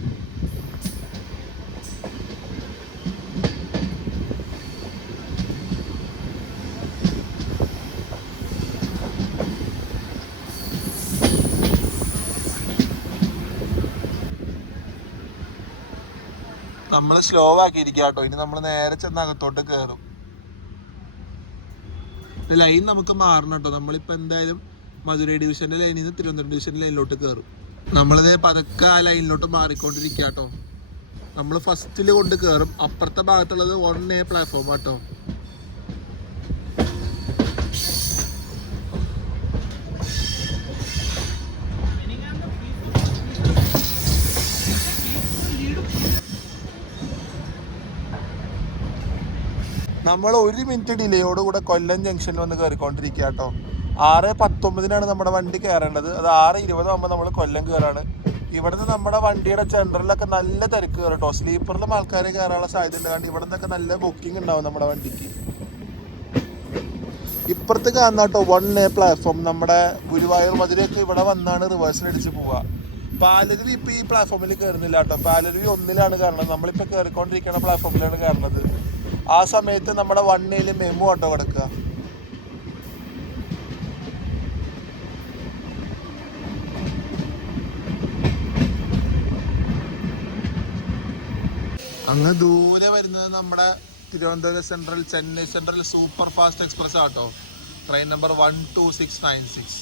നമ്മൾ സ്ലോ ആക്കിയിരിക്കുക കേട്ടോ. ഇനി നമ്മൾ നേരെ ചെന്ന് അകത്തോട്ട് കയറും. ലൈൻ നമുക്ക് മാറണം കേട്ടോ. നമ്മളിപ്പോൾ എന്തായാലും മധുര ഡിവിഷൻ്റെ ലൈനിൽ നിന്ന് തിരുവനന്തപുരം ഡിവിഷൻ്റെ ലൈനിലോട്ട് കയറും. നമ്മളിത് പതുക്കെ ആ ലൈനിലോട്ട് മാറിക്കൊണ്ടിരിക്കുക കേട്ടോ. നമ്മൾ ഫസ്റ്റിൽ കൊണ്ട് കയറും. അപ്പുറത്തെ ഭാഗത്തുള്ളത് 1A പ്ലാറ്റ്ഫോം കേട്ടോ. നമ്മൾ 1 മിനിറ്റ് ഡിലേയോടുകൂടെ കൊല്ലം ജംഗ്ഷനിൽ വന്ന് കയറിക്കൊണ്ടിരിക്കുക കേട്ടോ. 6:19 നമ്മുടെ വണ്ടി കയറേണ്ടത്. അത് 6:20 ആകുമ്പോൾ നമ്മൾ കൊല്ലം കയറാണ്. ഇവിടുന്ന് നമ്മുടെ വണ്ടിയുടെ ജനറലൊക്കെ നല്ല തിരക്ക് കയറും കേട്ടോ. സ്ലീപ്പറിലും ആൾക്കാർ കയറാനുള്ള സാധ്യത ഉണ്ട്. കാരണം ഇവിടെ നിന്നൊക്കെ നല്ല ബുക്കിംഗ് ഉണ്ടാവും നമ്മുടെ വണ്ടിക്ക്. ഇപ്പുറത്ത് കാണുന്ന കേട്ടോ 1A പ്ലാറ്റ്ഫോം. നമ്മുടെ ഗുരുവായൂർ മധുരയൊക്കെ ഇവിടെ വന്നാണ് റിവേഴ്സിനടിച്ച് പോവുക. പാലരുവി ഇപ്പോൾ ഈ പ്ലാറ്റ്ഫോമിൽ കയറുന്നില്ല കേട്ടോ. പാലരുവി 1-ലാണ് കയറുന്നത്. നമ്മളിപ്പോൾ കയറിക്കൊണ്ടിരിക്കുന്ന പ്ലാറ്റ്ഫോമിലാണ് കയറുന്നത്. ആ സമയത്ത് നമ്മുടെ 1A മെമു ഓട്ടോ കിടക്കുക. അങ്ങ് ദൂരെ വരുന്നത് നമ്മുടെ Thiruvananthapuram central, Chennai central super fast express ആട്ടോ. Train number 12696.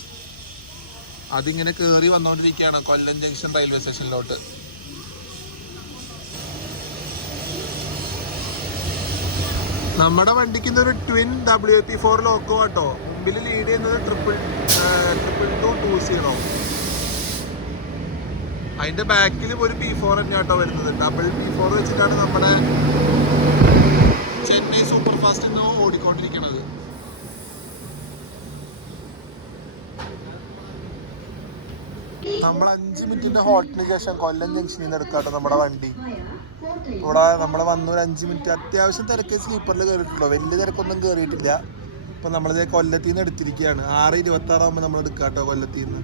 അതിങ്ങനെ കയറി വന്നുകൊണ്ടിരിക്കുകയാണ് കൊല്ലം ജംഗ്ഷൻ റെയിൽവേ സ്റ്റേഷനിലോട്ട്. നമ്മുടെ വണ്ടിക്ക് ഇന്നൊരു ട്വിൻ WP4 ലോക്കോ ആട്ടോ. മുമ്പിൽ ലീഡ് ചെയ്യുന്നത് 22220. അതിന്റെ ബാക്കിലും ഒരു P4 തന്നെ ആട്ടോ വരുന്നത്. ഡബിൾ P4 വെച്ചിട്ടാണ് നമ്മുടെ ചെന്നൈ സൂപ്പർ ഫാസ്റ്റ് എന്ന് ഓടിക്കൊണ്ടിരിക്കുന്നത്. നമ്മൾ 5 മിനിറ്റിന്റെ ഹോൾട്ടിന് ശേഷം കൊല്ലം ജംഗ്ഷനിൽ നിന്ന് എടുക്കാട്ടോ നമ്മുടെ വണ്ടി. ഇവിടെ നമ്മൾ വന്ന ഒരു 5 മിനിറ്റ് അത്യാവശ്യം തിരക്ക് സ്ലീപ്പറിൽ കയറിയിട്ടുള്ളൂ, വലിയ തിരക്കൊന്നും കയറിയിട്ടില്ല. ഇപ്പം നമ്മളിത് കൊല്ലത്തിൽ നിന്ന് എടുത്തിരിക്കുകയാണ്. 6:26 ആകുമ്പോൾ നമ്മൾ എടുക്കാട്ടോ കൊല്ലത്തിൽ നിന്ന്.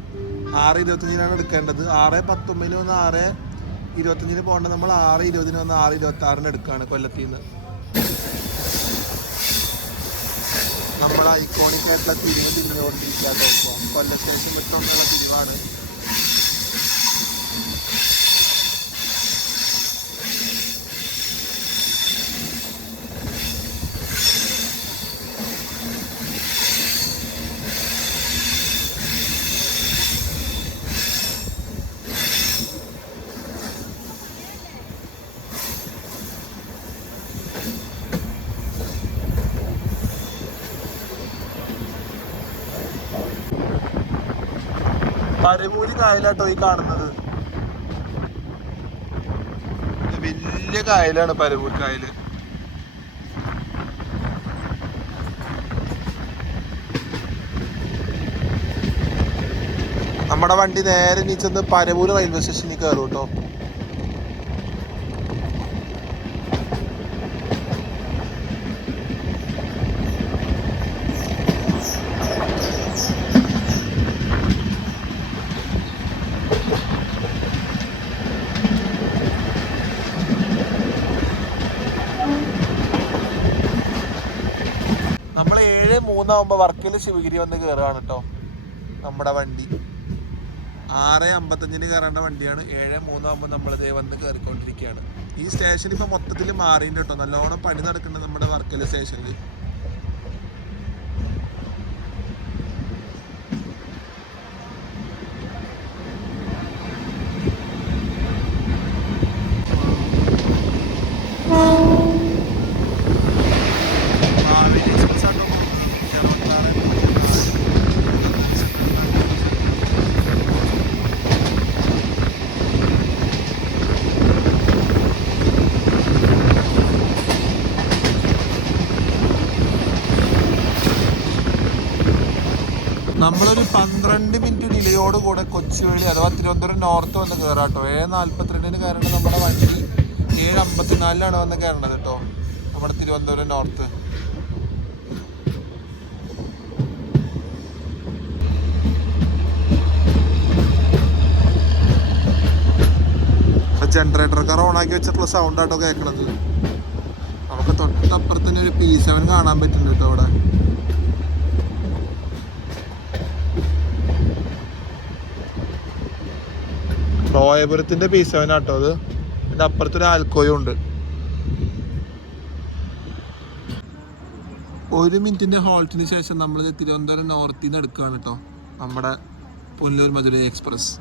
6:25 എടുക്കേണ്ടത്. 6:19 വന്ന് 6:25 പോകേണ്ടത് നമ്മൾ 6:20 വന്ന് 6:26 എടുക്കുകയാണ് കൊല്ലത്തിൽ നിന്ന്. നമ്മൾ ഐക്കോണിക് ആയിട്ടുള്ള തിരിവ് തിരിഞ്ഞുകൊണ്ടിരിക്കാട്ടോ. ഇപ്പോൾ കൊല്ലം സ്റ്റേഷൻ വിട്ടുകൊണ്ടുള്ള തിരിവാണ്. പരവൂര് കായലാട്ടോ ഈ കാണുന്നത്. വലിയ കായലാണ് പരവൂർ കായല്. നമ്മുടെ വണ്ടി നേരെ നീച്ചെന്ന് പരവൂർ റെയിൽവേ സ്റ്റേഷനിൽ കയറും കേട്ടോ. നമ്മൾ 7:03 വർക്കല ശിവഗിരി വന്ന് കയറുകയാണ് കേട്ടോ നമ്മുടെ വണ്ടി. 6:55 കയറേണ്ട വണ്ടിയാണ്. 7:03 നമ്മളിതേ വന്ന് കയറിക്കൊണ്ടിരിക്കുകയാണ്. ഈ സ്റ്റേഷൻ ഇപ്പം മൊത്തത്തിൽ മാറിയിട്ടുണ്ട് കേട്ടോ. നല്ലോണം പണി നടക്കുന്നുണ്ട് നമ്മുടെ വർക്കല സ്റ്റേഷനിൽ. നമ്മളൊരു 12 മിനിറ്റ് ഡിലേയോട് കൂടെ കൊച്ചുവേളി അഥവാ തിരുവനന്തപുരം നോർത്ത് വന്ന് കയറാട്ടോ. 7:42 കയറേണ്ടത് നമ്മുടെ വണ്ടി 7:54 വന്ന് കയറേണ്ടത് കേട്ടോ നമ്മുടെ തിരുവനന്തപുരം നോർത്ത്. ജനറേറ്റർ കാർ ഓണാക്കി വെച്ചിട്ടുള്ള സൗണ്ട് ആട്ടോ കേൾക്കണത്. നമുക്ക് തൊട്ടപ്പുറത്ത് തന്നെ ഒരു P7 കാണാൻ പറ്റുന്നുണ്ട് കേട്ടോ അവിടെ. റോയപുരത്തിന്റെ P7 ആട്ടോ അത്. അതിന്റെ അപ്പുറത്തൊരു ആൽക്കോയും ഉണ്ട്. 1 മിനിറ്റിന്റെ ഹോൾട്ടിന് ശേഷം നമ്മൾ തിരുവനന്തപുരം നോർത്തിൽ നിന്ന് എടുക്കുകയാണ് കേട്ടോ നമ്മുടെ പുനലൂർ മധുരൈ എക്സ്പ്രസ്.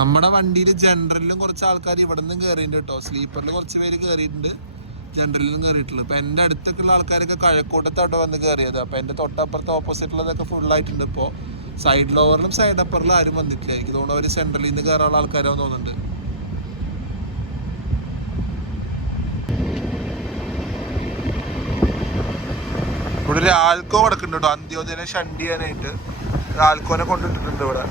നമ്മുടെ വണ്ടിയിൽ ജനറലിലും കുറച്ച് ആൾക്കാർ ഇവിടെ നിന്നും കയറിയിട്ടുണ്ട് കേട്ടോ. സ്ലീപ്പറിൽ കുറച്ച് പേര് കയറിയിട്ടുണ്ട്, ജനറലിലും കയറിയിട്ടുള്ളൂ. ഇപ്പം എൻ്റെ അടുത്തൊക്കെയുള്ള ആൾക്കാരൊക്കെ കഴക്കൂട്ടത്തോടെ വന്ന് കയറിയത്. അപ്പം എൻ്റെ തൊട്ടപ്പുറത്ത് ഓപ്പോസിറ്റുള്ളതൊക്കെ ഫുള്ളായിട്ടുണ്ട്. ഇപ്പോൾ സൈഡ് ലോവറിലും സൈഡ് അപ്പറിലും ആരും വന്നിട്ടില്ല. എനിക്ക് തോന്നുന്നു അവർ സെൻട്രലിൽ നിന്ന് കയറാനുള്ള ആൾക്കാരാണെന്ന് തോന്നുന്നുണ്ട്. ഇവിടെ ഒരു ആൽക്കോ കിടക്കുന്നുണ്ട് കേട്ടോ. അന്ത്യോദയനെ ഷണ്ട് ചെയ്യാനായിട്ട് ആൽക്കോനെ കൊണ്ടിട്ടിട്ടുണ്ട് ഇവിടെ.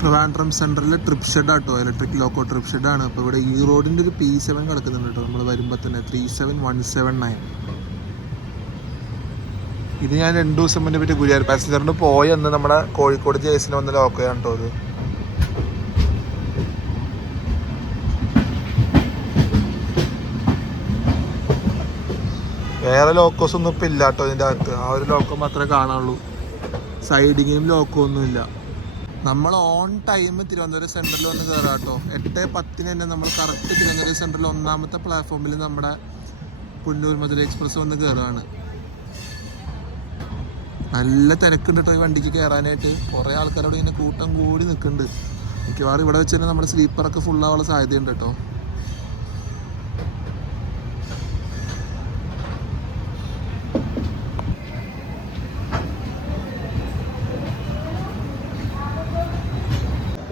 ട്രിവാൻഡ്രം സെൻട്രലിലെ ട്രിപ്പ് ഷെഡ് ആട്ടോ, ഇലക്ട്രിക് ലോക്കോ ട്രിപ്പ് ഷെഡാണ്. അപ്പോൾ ഇവിടെ ഈ റോഡിൻ്റെ ഒരു P7 കിടക്കുന്നുണ്ട് കേട്ടോ നമ്മൾ വരുമ്പോൾ തന്നെ. 37179. ഇത് ഞാൻ 2 ദിവസം മുന്നേ പറ്റി ഗുരുവായൂർ പാസഞ്ചറിന് പോയി അന്ന് നമ്മുടെ കോഴിക്കോട് ജേസിന് വന്ന് ലോക്കോയാണ് കേട്ടോ അത്. വേറെ ലോക്കോസ് ഒന്നും ഇപ്പം ഇല്ല കേട്ടോ ഇതിൻ്റെ അകത്ത്. ആ ഒരു ലോക്കോ മാത്രമേ കാണാനുള്ളൂ. സൈഡിങ്ങിനും ലോക്കോ ഒന്നുമില്ല. നമ്മൾ ഓൺ ടൈം തിരുവനന്തപുരം സെൻട്രലിൽ വന്ന് കയറാം കേട്ടോ. 8:10 തന്നെ നമ്മൾ കറക്റ്റ് തിരുവനന്തപുരം സെൻട്രലിൽ 1ാമത്തെ പ്ലാറ്റ്ഫോമിൽ നമ്മുടെ പുനലൂർ മധുര എക്സ്പ്രസ് വന്ന് കയറുകയാണ്. നല്ല തിരക്കുണ്ട് കേട്ടോ ഈ വണ്ടിക്ക് കയറാനായിട്ട്. കുറേ ആൾക്കാരോട് ഇങ്ങനെ കൂട്ടം കൂടി നിൽക്കുന്നുണ്ട്. മിക്കവാറും ഇവിടെ വെച്ച് തന്നെ നമ്മുടെ സ്ലീപ്പറൊക്കെ ഫുള്ളാവാനുള്ള സാധ്യതയുണ്ട് കേട്ടോ.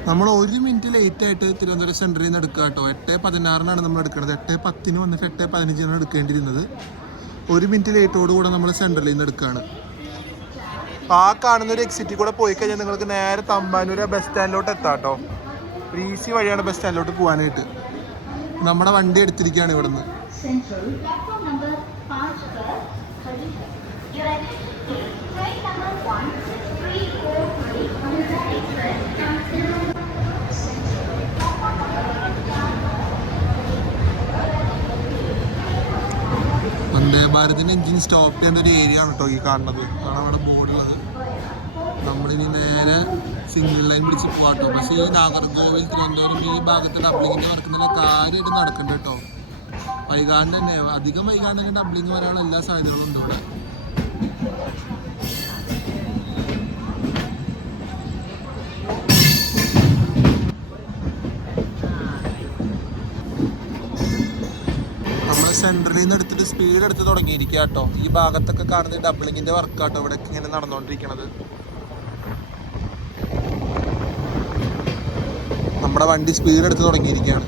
നമ്മൾ 1 മിനിറ്റ് ലേറ്റ് ആയിട്ട് തിരുവനന്തപുരം സെൻട്രലിൽ നിന്ന് എടുക്കുക കേട്ടോ. 8:16 നമ്മൾ എടുക്കുന്നത്. 8:10 വന്നിട്ട് 8:15 എടുക്കേണ്ടിയിരുന്നത്. 1 മിനിറ്റ് ലേറ്റോടുകൂടെ നമ്മൾ സെൻട്രലിൽ നിന്ന് എടുക്കുകയാണ്. ആ കാണുന്ന ഒരു എക്സിറ്റിൽ കൂടെ പോയി കഴിഞ്ഞാൽ നിങ്ങൾക്ക് നേരെ തമ്പാനൂർ ബസ് സ്റ്റാൻഡിലോട്ട് എത്താം കേട്ടോ. ഒരു ഈസി വഴിയാണ് ബസ് സ്റ്റാൻഡിലോട്ട് പോകാനായിട്ട്. നമ്മുടെ വണ്ടി എടുത്തിരിക്കുകയാണ് ഇവിടുന്ന്. വന്ദേ ഭാരതിൻ്റെ എഞ്ചിൻ സ്റ്റോപ്പ് ചെയ്യേണ്ട ഒരു ഏരിയ ആണ് കേട്ടോ ഈ കാണുന്നത്. അതാണ് അവിടെ ബോർഡുള്ളത്. നമ്മളിനി നേരെ സിംഗിൾ ലൈൻ പിടിച്ച് പോകാം കേട്ടോ. പക്ഷേ ഈ നാഗർകോവിൽ തിരുവനന്തപുരം ഈ ഭാഗത്ത് ഡബ്ലിങ്ങിൻ്റെ വർക്ക് നല്ല കാര്യമായിട്ട് നടക്കുന്നുണ്ട് കേട്ടോ. വൈകാണ്ട് തന്നെ, അധികം വൈകാണ്ട് തന്നെ ഡബ്ലിങ് വരാനുള്ള എല്ലാ സാധ്യതകളും ഉണ്ട് ഇവിടെ. സെൻട്രലിൽ നിന്ന് എടുത്തിട്ട് സ്പീഡ് എടുത്ത് തുടങ്ങിയിരിക്കുക കേട്ടോ. ഈ ഭാഗത്തൊക്കെ കാണുന്നത് ഡബ്ലിങ്ങിൻ്റെ വർക്കാട്ടോ ഇവിടെ ഇങ്ങനെ നടന്നുകൊണ്ടിരിക്കണത്. നമ്മുടെ വണ്ടി സ്പീഡ് എടുത്ത് തുടങ്ങിയിരിക്കുകയാണ്.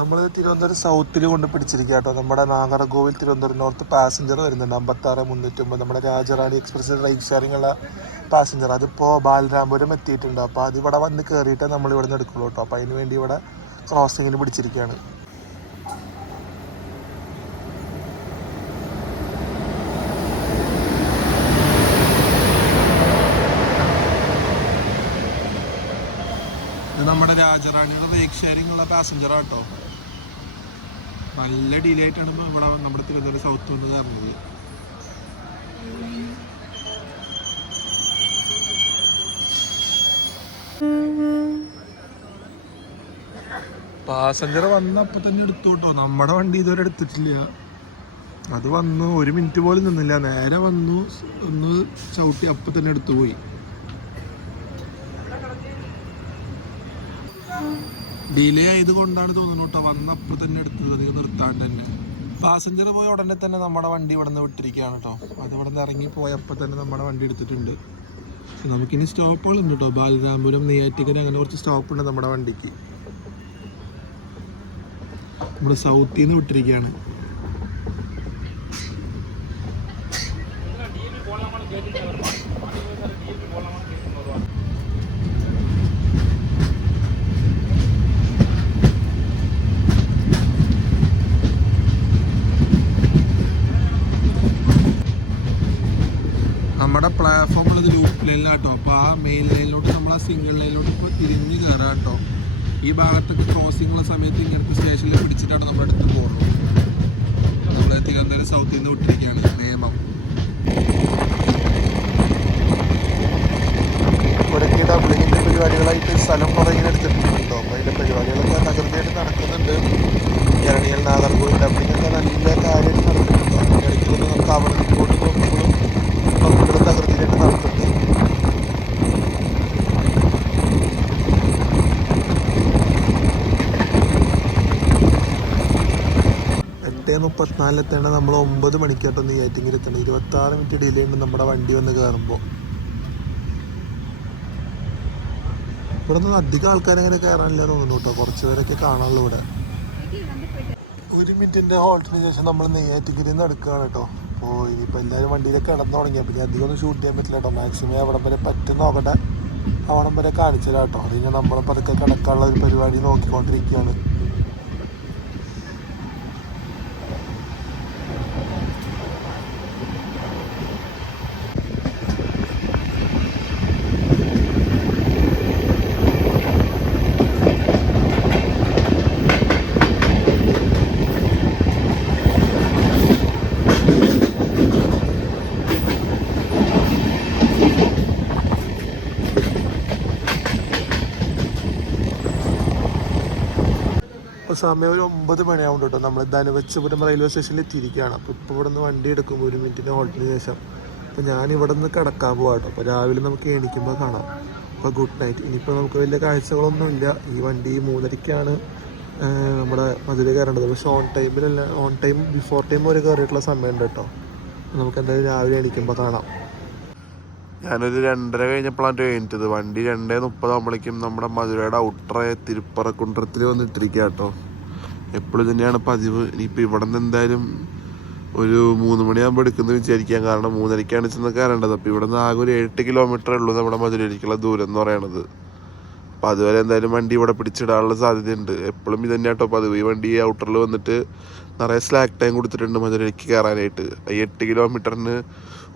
നമ്മൾ തിരുവനന്തപുരം സൗത്തിൽ കൊണ്ട് പിടിച്ചിരിക്കുക കേട്ടോ. നമ്മുടെ നാഗർകോവിൽ തിരുവനന്തപുരം നോർത്ത് പാസഞ്ചർ വരുന്നുണ്ട് 56-309. നമ്മുടെ രാജറാണി എക്സ്പ്രസ് റൈഡ് ഷെയറിംഗ് ഉള്ള പാസഞ്ചർ. അതിപ്പോൾ ബാലരാമപുരം എത്തിയിട്ടുണ്ട്. അപ്പോൾ അതിവിടെ വന്ന് കയറിയിട്ട് നമ്മൾ ഇവിടെ നിന്ന് എടുക്കുള്ളൂ കേട്ടോ. അപ്പോൾ അതിന് വേണ്ടി ഇവിടെ ക്രോസിങ്ങിന് പിടിച്ചിരിക്കുകയാണ്. ഇത് നമ്മുടെ രാജറാണിയുടെ റൈഡ് ഷെയറിംഗ് ഉള്ള പാസഞ്ചറാണ് കേട്ടോ. നല്ല ഡിലേ ആയിട്ടാണ് ഇവിടെ നമ്മുടെ തിരുവനന്തപുരം സൗത്ത് വന്ന് കയറുന്നത്. പാസഞ്ചർ വന്നപ്പോൾ തന്നെ എടുത്തു കേട്ടോ. നമ്മുടെ വണ്ടി ഇതുവരെ എടുത്തിട്ടില്ല. അത് വന്നു 1 മിനിറ്റ് പോലും നിന്നില്ല. നേരെ വന്നു, ഒന്ന് ചവിട്ടി അപ്പം തന്നെ എടുത്തു പോയി. ഡിലേ ആയത് കൊണ്ടാണ് തോന്നുന്നു കേട്ടോ വന്നപ്പോൾ തന്നെ എടുത്തത്, അധികം നിർത്താണ്ട് തന്നെ. പാസഞ്ചർ പോയ ഉടനെ തന്നെ നമ്മുടെ വണ്ടി ഇവിടെ നിന്ന് വിട്ടിരിക്കുകയാണ് കേട്ടോ. അത് ഇവിടെ നിന്ന് ഇറങ്ങി പോയപ്പോൾ തന്നെ നമ്മുടെ വണ്ടി എടുത്തിട്ടുണ്ട്. നമുക്കിനി സ്റ്റോപ്പുകളുണ്ട് കേട്ടോ. ബാലരാമപുരം, നെയ്യാറ്റിൻകര, അങ്ങനെ കുറച്ച് സ്റ്റോപ്പുണ്ട് നമ്മുടെ വണ്ടിക്ക്. നമ്മുടെ സൗത്തിൽ നിന്ന് വിട്ടിരിക്കുകയാണ്. നമ്മുടെ പ്ലാറ്റ്ഫോം ഉള്ളത് ലൂപ്പ് ലൈനിലാട്ടോ. അപ്പോൾ ആ മെയിൻ ലൈനിലോട്ട് നമ്മൾ ആ സിംഗിൾ ലൈനിലോട്ട് ഇപ്പോൾ തിരിഞ്ഞ് കയറാം കേട്ടോ. ഈ ഭാഗത്തൊക്കെ ക്രോസിംഗ് ഉള്ള സമയത്ത് ഇങ്ങനത്തെ സ്റ്റേഷനിൽ പിടിച്ചിട്ടാണ് നമ്മുടെ അടുത്ത് പോകുന്നത്. നമ്മൾ തിരുവനന്തപുരം സൗത്തിൽ നിന്ന് വിട്ടിരിക്കുകയാണ് നിയമം. ഇവിടേക്ക് ഡബ്ലിങ്ങിൻ്റെ പരിപാടികളായിട്ട് സ്ഥലം കുറേ ഇങ്ങനെ എടുത്തിട്ടുണ്ടോ. അപ്പോൾ അതിൻ്റെ പരിപാടികളൊക്കെ തകൃതിയായിട്ട് നടക്കുന്നുണ്ട്. ഇരണിയൽ, നാഗർകോവിൽ ഡബ്ലിങ്ങൊക്കെ നല്ല കാര്യമായിട്ട് നടക്കുന്നുണ്ടോ. അതിൻ്റെ ഇടയ്ക്ക് വന്ന് നമുക്ക് അവിടെ റിപ്പോർട്ട് നോക്കുമ്പോഴും നമുക്കിവിടെ തകൃതിയായിട്ട് നടക്കുന്നുണ്ട്. 8:34 നമ്മൾ 9 മണിക്കാട്ടോ നെയ്യാറ്റിൻകര എത്തണം. 26 മിനിറ്റ് ഡിലേ ഉണ്ട് നമ്മുടെ വണ്ടി വന്ന് കയറുമ്പോൾ. ഇവിടെ ഒന്നും അധികം ആൾക്കാരങ്ങനെ കയറാനില്ല തോന്നുന്നു കേട്ടോ. കുറച്ച് പേരൊക്കെ കാണാനുള്ളൂ ഇവിടെ. 1 മിനിറ്റിൻ്റെ ഹോൾട്ടിന് ശേഷം നമ്മൾ നെയ്യാറ്റിൻകരയിൽ നിന്ന് എടുക്കുകയാണ് കേട്ടോ. അപ്പോൾ ഇനിയിപ്പോൾ എല്ലാവരും വണ്ടിയിലൊക്കെ കിടന്നു തുടങ്ങിയാൽ പിന്നെ അധികം ഒന്നും ഷൂട്ട് ചെയ്യാൻ പറ്റില്ല കേട്ടോ. മാക്സിമം അവിടം വരെ പറ്റും നോക്കട്ടെ, അവിടം വരെ കാണിച്ചില്ല കേട്ടോ. അതിന് നമ്മൾ പതുക്കെ കിടക്കാനുള്ള ഒരു പരിപാടി നോക്കിക്കൊണ്ടിരിക്കുകയാണ്. സമയം ഒരു 9 മണിയാവും കേട്ടോ. നമ്മൾ ധനുവച്ചപുരം റെയിൽവേ സ്റ്റേഷനിൽ എത്തിയിരിക്കുകയാണ്. അപ്പോൾ ഇപ്പോൾ ഇവിടെ നിന്ന് വണ്ടി എടുക്കുമ്പോൾ 1 മിനിറ്റിൻ്റെ ഹോൾട്ടിന് ശേഷം അപ്പോൾ ഞാൻ ഇവിടെ നിന്ന് കിടക്കാൻ പോകാം കേട്ടോ. അപ്പോൾ രാവിലെ നമുക്ക് എണീക്കുമ്പോൾ കാണാം. അപ്പോൾ ഗുഡ് നൈറ്റ്. ഇനിയിപ്പോൾ നമുക്ക് വലിയ കാഴ്ചകളൊന്നുമില്ല. ഈ വണ്ടി 3:30ക്കാണ് നമ്മുടെ മധുരയിൽ കയറേണ്ടത്. പക്ഷേ ഓൺ ടൈം ബിഫോർ ടൈം വരെ കയറിയിട്ടുള്ള സമയമുണ്ട് കേട്ടോ. നമുക്ക് എന്തായാലും രാവിലെ എണീക്കുമ്പോൾ കാണാം. ഞാനൊരു 2:30 കഴിഞ്ഞപ്പോഴാണ് എണീറ്റത്. വണ്ടി 2:30 ആകുമ്പോഴേക്കും നമ്മുടെ മധുരയുടെ ഔട്ടറായ തിരുപ്പറക്കുണ്ടത്തിൽ വന്നിട്ടിരിക്കുക കേട്ടോ. എപ്പോഴും തന്നെയാണ് പതിവ്. ഇനിയിപ്പോൾ ഇവിടെ നിന്ന് എന്തായാലും ഒരു 3 മണിയാകുമ്പോൾ എടുക്കുന്നത് വിചാരിക്കാം. കാരണം 3:30ക്കാണ് ചെന്ന് കയറേണ്ടത്. അപ്പോൾ ഇവിടെ നിന്ന് ആകെ ഒരു 8 കിലോമീറ്ററേ ഉള്ളൂ നമ്മുടെ മധുരയിലേക്കുള്ള ദൂരം എന്ന് പറയണത്. അപ്പോൾ അതുവരെ എന്തായാലും വണ്ടി ഇവിടെ പിടിച്ചിടാനുള്ള സാധ്യതയുണ്ട്. എപ്പോഴും ഇത് തന്നെ കേട്ടോ പതിവ്. ഈ വണ്ടി ഔട്ടറിൽ വന്നിട്ട് നിറയെ സ്ലാക്ക് ടൈം കൊടുത്തിട്ടുണ്ട് മധുരയിലേക്ക് കയറാനായിട്ട്. 8 കിലോമീറ്ററിന്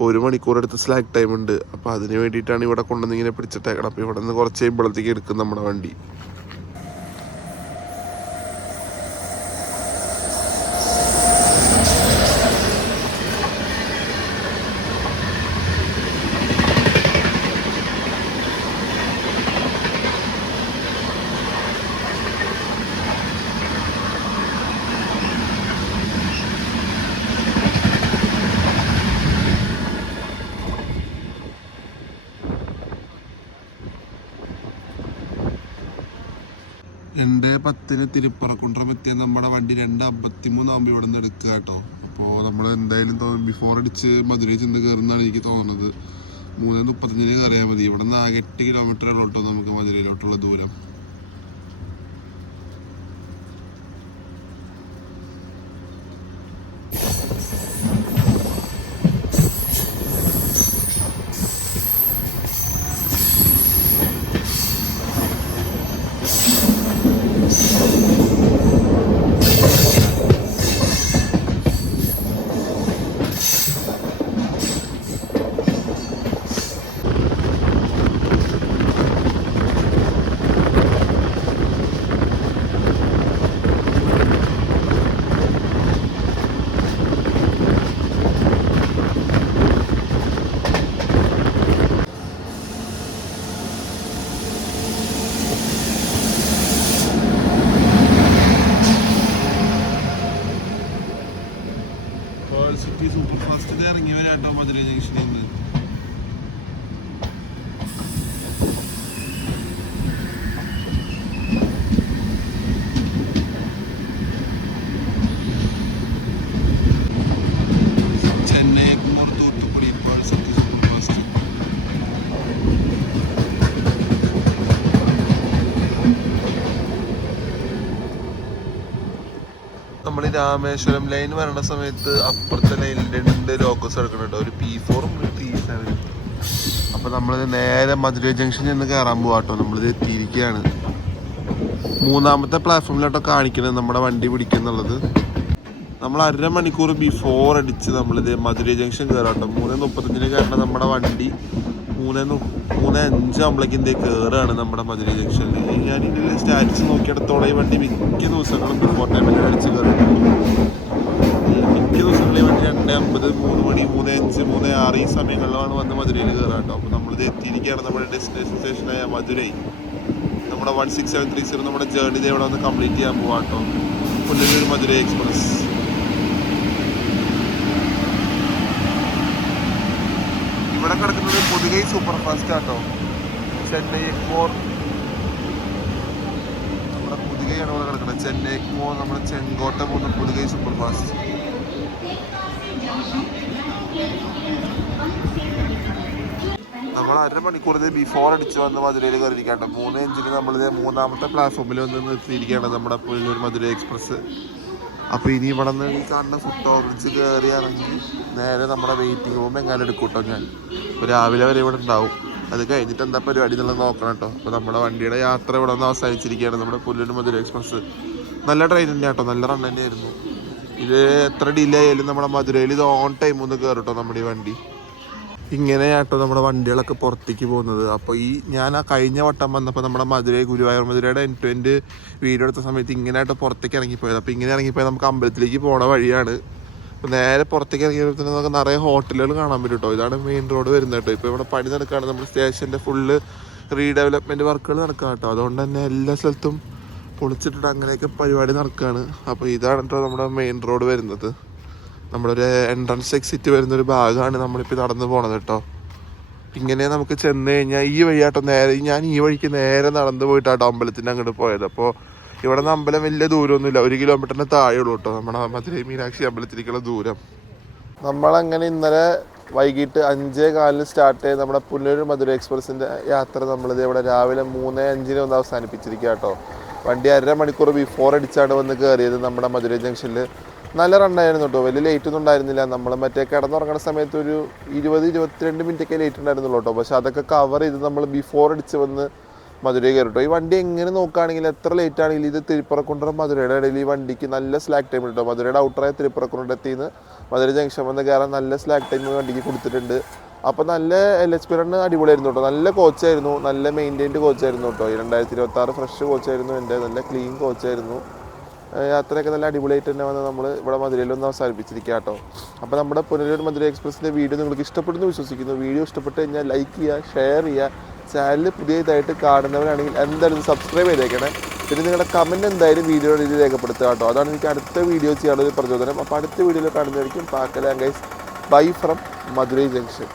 1 മണിക്കൂർ എടുത്ത് സ്ലാക്ക് ടൈം ഉണ്ട്. അപ്പോൾ അതിന് വേണ്ടിയിട്ടാണ് ഇവിടെ കൊണ്ടുവന്ന് ഇങ്ങനെ പിടിച്ചിട്ടേക്കണം. അപ്പോൾ ഇവിടെ നിന്ന് കുറച്ച് കഴിയുമ്പോഴത്തേക്ക് എടുക്കും നമ്മുടെ വണ്ടി. എൻ്റെ 10-ന് തിരുപ്പറക്കുണ്ട്രം എത്തിയ നമ്മുടെ വണ്ടി 2:53 ആകുമ്പോൾ ഇവിടെ നിന്ന് എടുക്കുക കേട്ടോ. അപ്പോൾ നമ്മൾ എന്തായാലും ബിഫോർ അടിച്ച് മധുരയിൽ ചെന്ന് കയറുന്നതാണ് എനിക്ക് തോന്നുന്നത്. 3:35 കയറിയാൽ മതി. ഇവിടെ നിന്ന് ആകെ 8 കിലോമീറ്റർ ഉള്ളൂ കേട്ടോ നമുക്ക് മധുരയിലോട്ടുള്ള ദൂരം. സിറ്റി സൂപ്പർ ഫാസ്റ്റ് ഇറങ്ങി വരാട്ടോ മധുര ജംഗ്ഷനിൽ നിന്ന്. ചെന്നൈ തൂത്തുക്കുടി ഇപ്പോൾ സിറ്റി സൂപ്പർ ഫാസ്റ്റ്. നമ്മൾ രാമേശ്വരം ലൈൻ വരണ സമയത്ത് അപ്പുറത്തെ ലൈനിൽ 2 ലോക്കോസ് എടുക്കുന്നുണ്ട്. ഒരു P4 ഒരു P7. അപ്പോൾ നമ്മൾ നേരെ മധുര ജംഗ്ഷനിൽ നിന്ന് കയറാൻ പോകാട്ടോ. നമ്മളിത് എത്തിയിരിക്കുകയാണ്. 3ാമത്തെ പ്ലാറ്റ്ഫോമിലോട്ടോ കാണിക്കുന്നത് നമ്മുടെ വണ്ടി പിടിക്കുന്നുള്ളത്. നമ്മൾ 1/2 മണിക്കൂർ ബിഫോർ അടിച്ച് നമ്മളിത് മധുര ജംഗ്ഷൻ കയറാട്ടോ. 3:35 കയറേണ്ട നമ്മുടെ വണ്ടി 3:05 ആകുമ്പോഴേക്കും ഇതേ കയറുകയാണ് നമ്മുടെ മധുര ജംഗ്ഷനിൽ. ഞാൻ ഇതിൻ്റെ സ്റ്റാറ്റസ് നോക്കിയിടത്തോളം ഈ വണ്ടി മിക്ക ദിവസങ്ങളും ബിഫോർ ടൈമിൽ അടിച്ച് കയറിയിട്ടുണ്ട്. മിക്ക ദിവസങ്ങളും ഈ വണ്ടി 2:50, 3 മണി, 3:05, 3:06 ഈ സമയങ്ങളിലാണ് വന്ന് മധുരയിൽ കയറുക കേട്ടോ. അപ്പോൾ നമ്മളിത് എത്തിയിരിക്കുകയാണ് നമ്മുടെ ഡെസ്റ്റിനേഷൻ സ്റ്റേഷനായ മധുരൈ. നമ്മുടെ 16730 നമ്മുടെ ജേർണി ഇത് ഇവിടെ വന്ന് കംപ്ലീറ്റ് ചെയ്യാൻ പോകാം കേട്ടോ. പുനലൂർ മധുരൈ എക്സ്പ്രസ്. ഇവിടെ കിടക്കുന്നത് പുതുകൈ സൂപ്പർ ഫാസ്റ്റ് ആട്ടോ. ചെന്നൈ എഗ്മോർ നമ്മുടെ പുതുകൈയാണ് ഇവിടെ കിടക്കുന്നത്. ചെന്നൈ എഗ്മോർ നമ്മുടെ ചെങ്കോട്ട പോകുന്ന പുതുകൈ സൂപ്പർ ഫാസ്റ്റ്. നമ്മൾ 1/2 മണിക്കൂർ ഇത് ബിഫോർ അടിച്ച് വന്ന് മധുരയിൽ കയറിയിരിക്കാട്ടോ. 3:05 നമ്മളിത് 3ാമത്തെ പ്ലാറ്റ്ഫോമിൽ വന്ന് നിർത്തിയിരിക്കുകയാണ് നമ്മുടെ പുനലൂർ മധുരൈ എക്സ്പ്രസ്. അപ്പോൾ ഇനി ഇവിടെ നിന്ന് ഈ കാണുന്ന ഫുട് ഓവർ ബ്രിഡ്ജ് കയറി ഇറങ്ങി നേരെ നമ്മുടെ വെയിറ്റിംഗ് റൂം എങ്ങനെ എടുക്കും കേട്ടോ. ഞാൻ ഇപ്പോൾ രാവിലെ വരെ ഇവിടെ ഉണ്ടാവും. അത് കഴിഞ്ഞിട്ട് എന്താ പരിപാടി എന്നുള്ളത് നോക്കണം കേട്ടോ. അപ്പോൾ നമ്മുടെ വണ്ടിയുടെ യാത്ര ഇവിടെ നിന്ന് അവസാനിച്ചിരിക്കുകയാണ്. നമ്മുടെ പുനലൂർ മധുരൈ എക്സ്പ്രസ് നല്ല ട്രെയിൻ തന്നെ കേട്ടോ. നല്ല റൺ തന്നെയായിരുന്നു. ഇത് എത്ര ഡിലേ ആയാലും നമ്മുടെ മധുരയിൽ ഇത് ഓൺ ടൈം ഒന്ന് കയറും കേട്ടോ നമ്മുടെ ഈ വണ്ടി. ഇങ്ങനെയാട്ടോ നമ്മുടെ വണ്ടികളൊക്കെ പുറത്തേക്ക് പോകുന്നത്. അപ്പോൾ ഞാൻ ആ കഴിഞ്ഞ വട്ടം വന്നപ്പോൾ നമ്മുടെ മധുരൈ ഗുരുവായൂർ മധുരയുടെ end to end വീഡിയോ എടുത്ത സമയത്ത് ഇങ്ങനെയായിട്ട് പുറത്തേക്ക് ഇറങ്ങിപ്പോയത്. അപ്പോൾ ഇങ്ങനെ ഇറങ്ങിപ്പോയത് നമുക്ക് അമ്പലത്തിലേക്ക് പോണ വഴിയാണ്. അപ്പോൾ നേരെ പുറത്തേക്ക് ഇറങ്ങിയപ്പോൾ തന്നെ നമുക്ക് നിറയെ ഹോട്ടലുകൾ കാണാൻ പറ്റും കേട്ടോ. ഇതാണ് മെയിൻ റോഡ് വരുന്നത് കേട്ടോ. ഇപ്പോൾ ഇവിടെ പണി നടക്കുകയാണ്. നമ്മുടെ സ്റ്റേഷൻ്റെ ഫുള്ള് റീഡെവലപ്മെൻറ്റ് വർക്കുകൾ നടക്കുക കേട്ടോ. അതുകൊണ്ട് തന്നെ എല്ലാ സ്ഥലത്തും പൊളിച്ചിട്ടിട്ട് അങ്ങനെയൊക്കെ പരിപാടി നടക്കുകയാണ്. അപ്പോൾ ഇതാണ് കേട്ടോ നമ്മുടെ മെയിൻ റോഡ് വരുന്നത്. നമ്മളൊരു എൻട്രൻസ് എക്സിറ്റ് വരുന്നൊരു ഭാഗമാണ് നമ്മളിപ്പോൾ നടന്നു പോണത് കേട്ടോ. ഇങ്ങനെ നമുക്ക് ചെന്ന് കഴിഞ്ഞാൽ ഈ വഴിയാട്ടോ നേരെ, ഞാൻ ഈ വഴിക്ക് നേരെ നടന്നു പോയിട്ടാട്ടോ അമ്പലത്തിൻ്റെ അങ്ങോട്ട് പോയത്. അപ്പോൾ ഇവിടെ നിന്ന് അമ്പലം വലിയ ദൂരമൊന്നുമില്ല, 1 കിലോമീറ്ററിന് താഴെയുള്ളൂ കേട്ടോ നമ്മുടെ മധുരൈ മീനാക്ഷി അമ്പലത്തിലേക്കുള്ള ദൂരം. നമ്മളങ്ങനെ ഇന്നലെ വൈകിട്ട് 5:15 സ്റ്റാർട്ട് ചെയ്ത് നമ്മുടെ പുനലൂർ മധുരൈ എക്സ്പ്രസിൻ്റെ യാത്ര നമ്മളിത് ഇവിടെ രാവിലെ 3:05 ഒന്ന് അവസാനിപ്പിച്ചിരിക്കുക കേട്ടോ. വണ്ടി 1.5 മണിക്കൂർ ബിഫോർ അടിച്ചാണ് വന്ന് കയറിയത് നമ്മുടെ മധുരൈ ജംഗ്ഷനിൽ. നല്ല റണ്ണായിരുന്നു കേട്ടോ, വലിയ ലേറ്റ് ഒന്നും ഉണ്ടായിരുന്നില്ല. നമ്മൾ മറ്റേ കിടന്നുറങ്ങുന്ന സമയത്ത് ഒരു 20-22 മിനിറ്റൊക്കെ ലേറ്റ് ഉണ്ടായിരുന്നുള്ളൂ കേട്ടോ. പക്ഷെ അതൊക്കെ കവർ ചെയ്ത് നമ്മൾ ബിഫോർ അടിച്ച് വന്ന് മധുരൈ കയറി കേട്ടോ. ഈ വണ്ടി എങ്ങനെ നോക്കുകയാണെങ്കിൽ എത്ര ലേറ്റ് ആണെങ്കിലും ഇത് തിരുപ്പറക്കുണ്ടം മധുരയുടെ ഇടയിൽ ഈ വണ്ടിക്ക് നല്ല സ്ലാക്ക് ടൈം കേട്ടോ. മധുരയുടെ ഔട്ടറായ തിരുപ്പറക്കുണ്ടത്തിൽ നിന്ന് മധുരൈ ജംഗ്ഷൻ വന്ന് കയറാൻ നല്ല സ്ലാക്ക് ടൈം വണ്ടിക്ക് കൊടുത്തിട്ടുണ്ട്. അപ്പോൾ നല്ല LHP റണ്ണ് അടിപൊളിയായിരുന്നു കേട്ടോ. നല്ല കോച്ചായിരുന്നു, നല്ല മെയിൻറ്റൈൻഡ് കോച്ചായിരുന്നു കേട്ടോ. ഈ 2026 ഫ്രഷ് കോച്ചായിരുന്നു എൻ്റെ, നല്ല ക്ലീൻ കോച്ചായിരുന്നു. യാത്രയൊക്കെ നല്ല അടിപൊളിയായിട്ട് തന്നെ വന്ന് നമ്മൾ ഇവിടെ മധുരയിലൊന്ന് അവസാനിപ്പിച്ചിരിക്കുക കേട്ടോ. അപ്പോൾ നമ്മുടെ പുനലൂർ മധുരൈ എക്സ്പ്രസിൻ്റെ വീഡിയോ നിങ്ങൾക്ക് ഇഷ്ടപ്പെടുന്നു വിശ്വസിക്കുന്നു. വീഡിയോ ഇഷ്ടപ്പെട്ട് കഴിഞ്ഞാൽ ലൈക്ക് ചെയ്യുക, ഷെയർ ചെയ്യുക. ചാനൽ പുതിയതായിട്ട് കാണുന്നവരാണെങ്കിൽ എന്തായാലും സബ്സ്ക്രൈബ് ചെയ്തേക്കണേ. പിന്നെ നിങ്ങളുടെ കമൻറ്റ് എന്തായാലും വീഡിയോയുടെ രീതിയിൽ രേഖപ്പെടുത്തുക കേട്ടോ. അതാണ് എനിക്ക് അടുത്ത വീഡിയോ ചെയ്യാനുള്ള ഒരു പ്രചോദനം. അപ്പോൾ അടുത്ത വീഡിയോയിൽ കാണുന്നതായിരിക്കും. പാക്കലാം guys, bye from Madurai junction.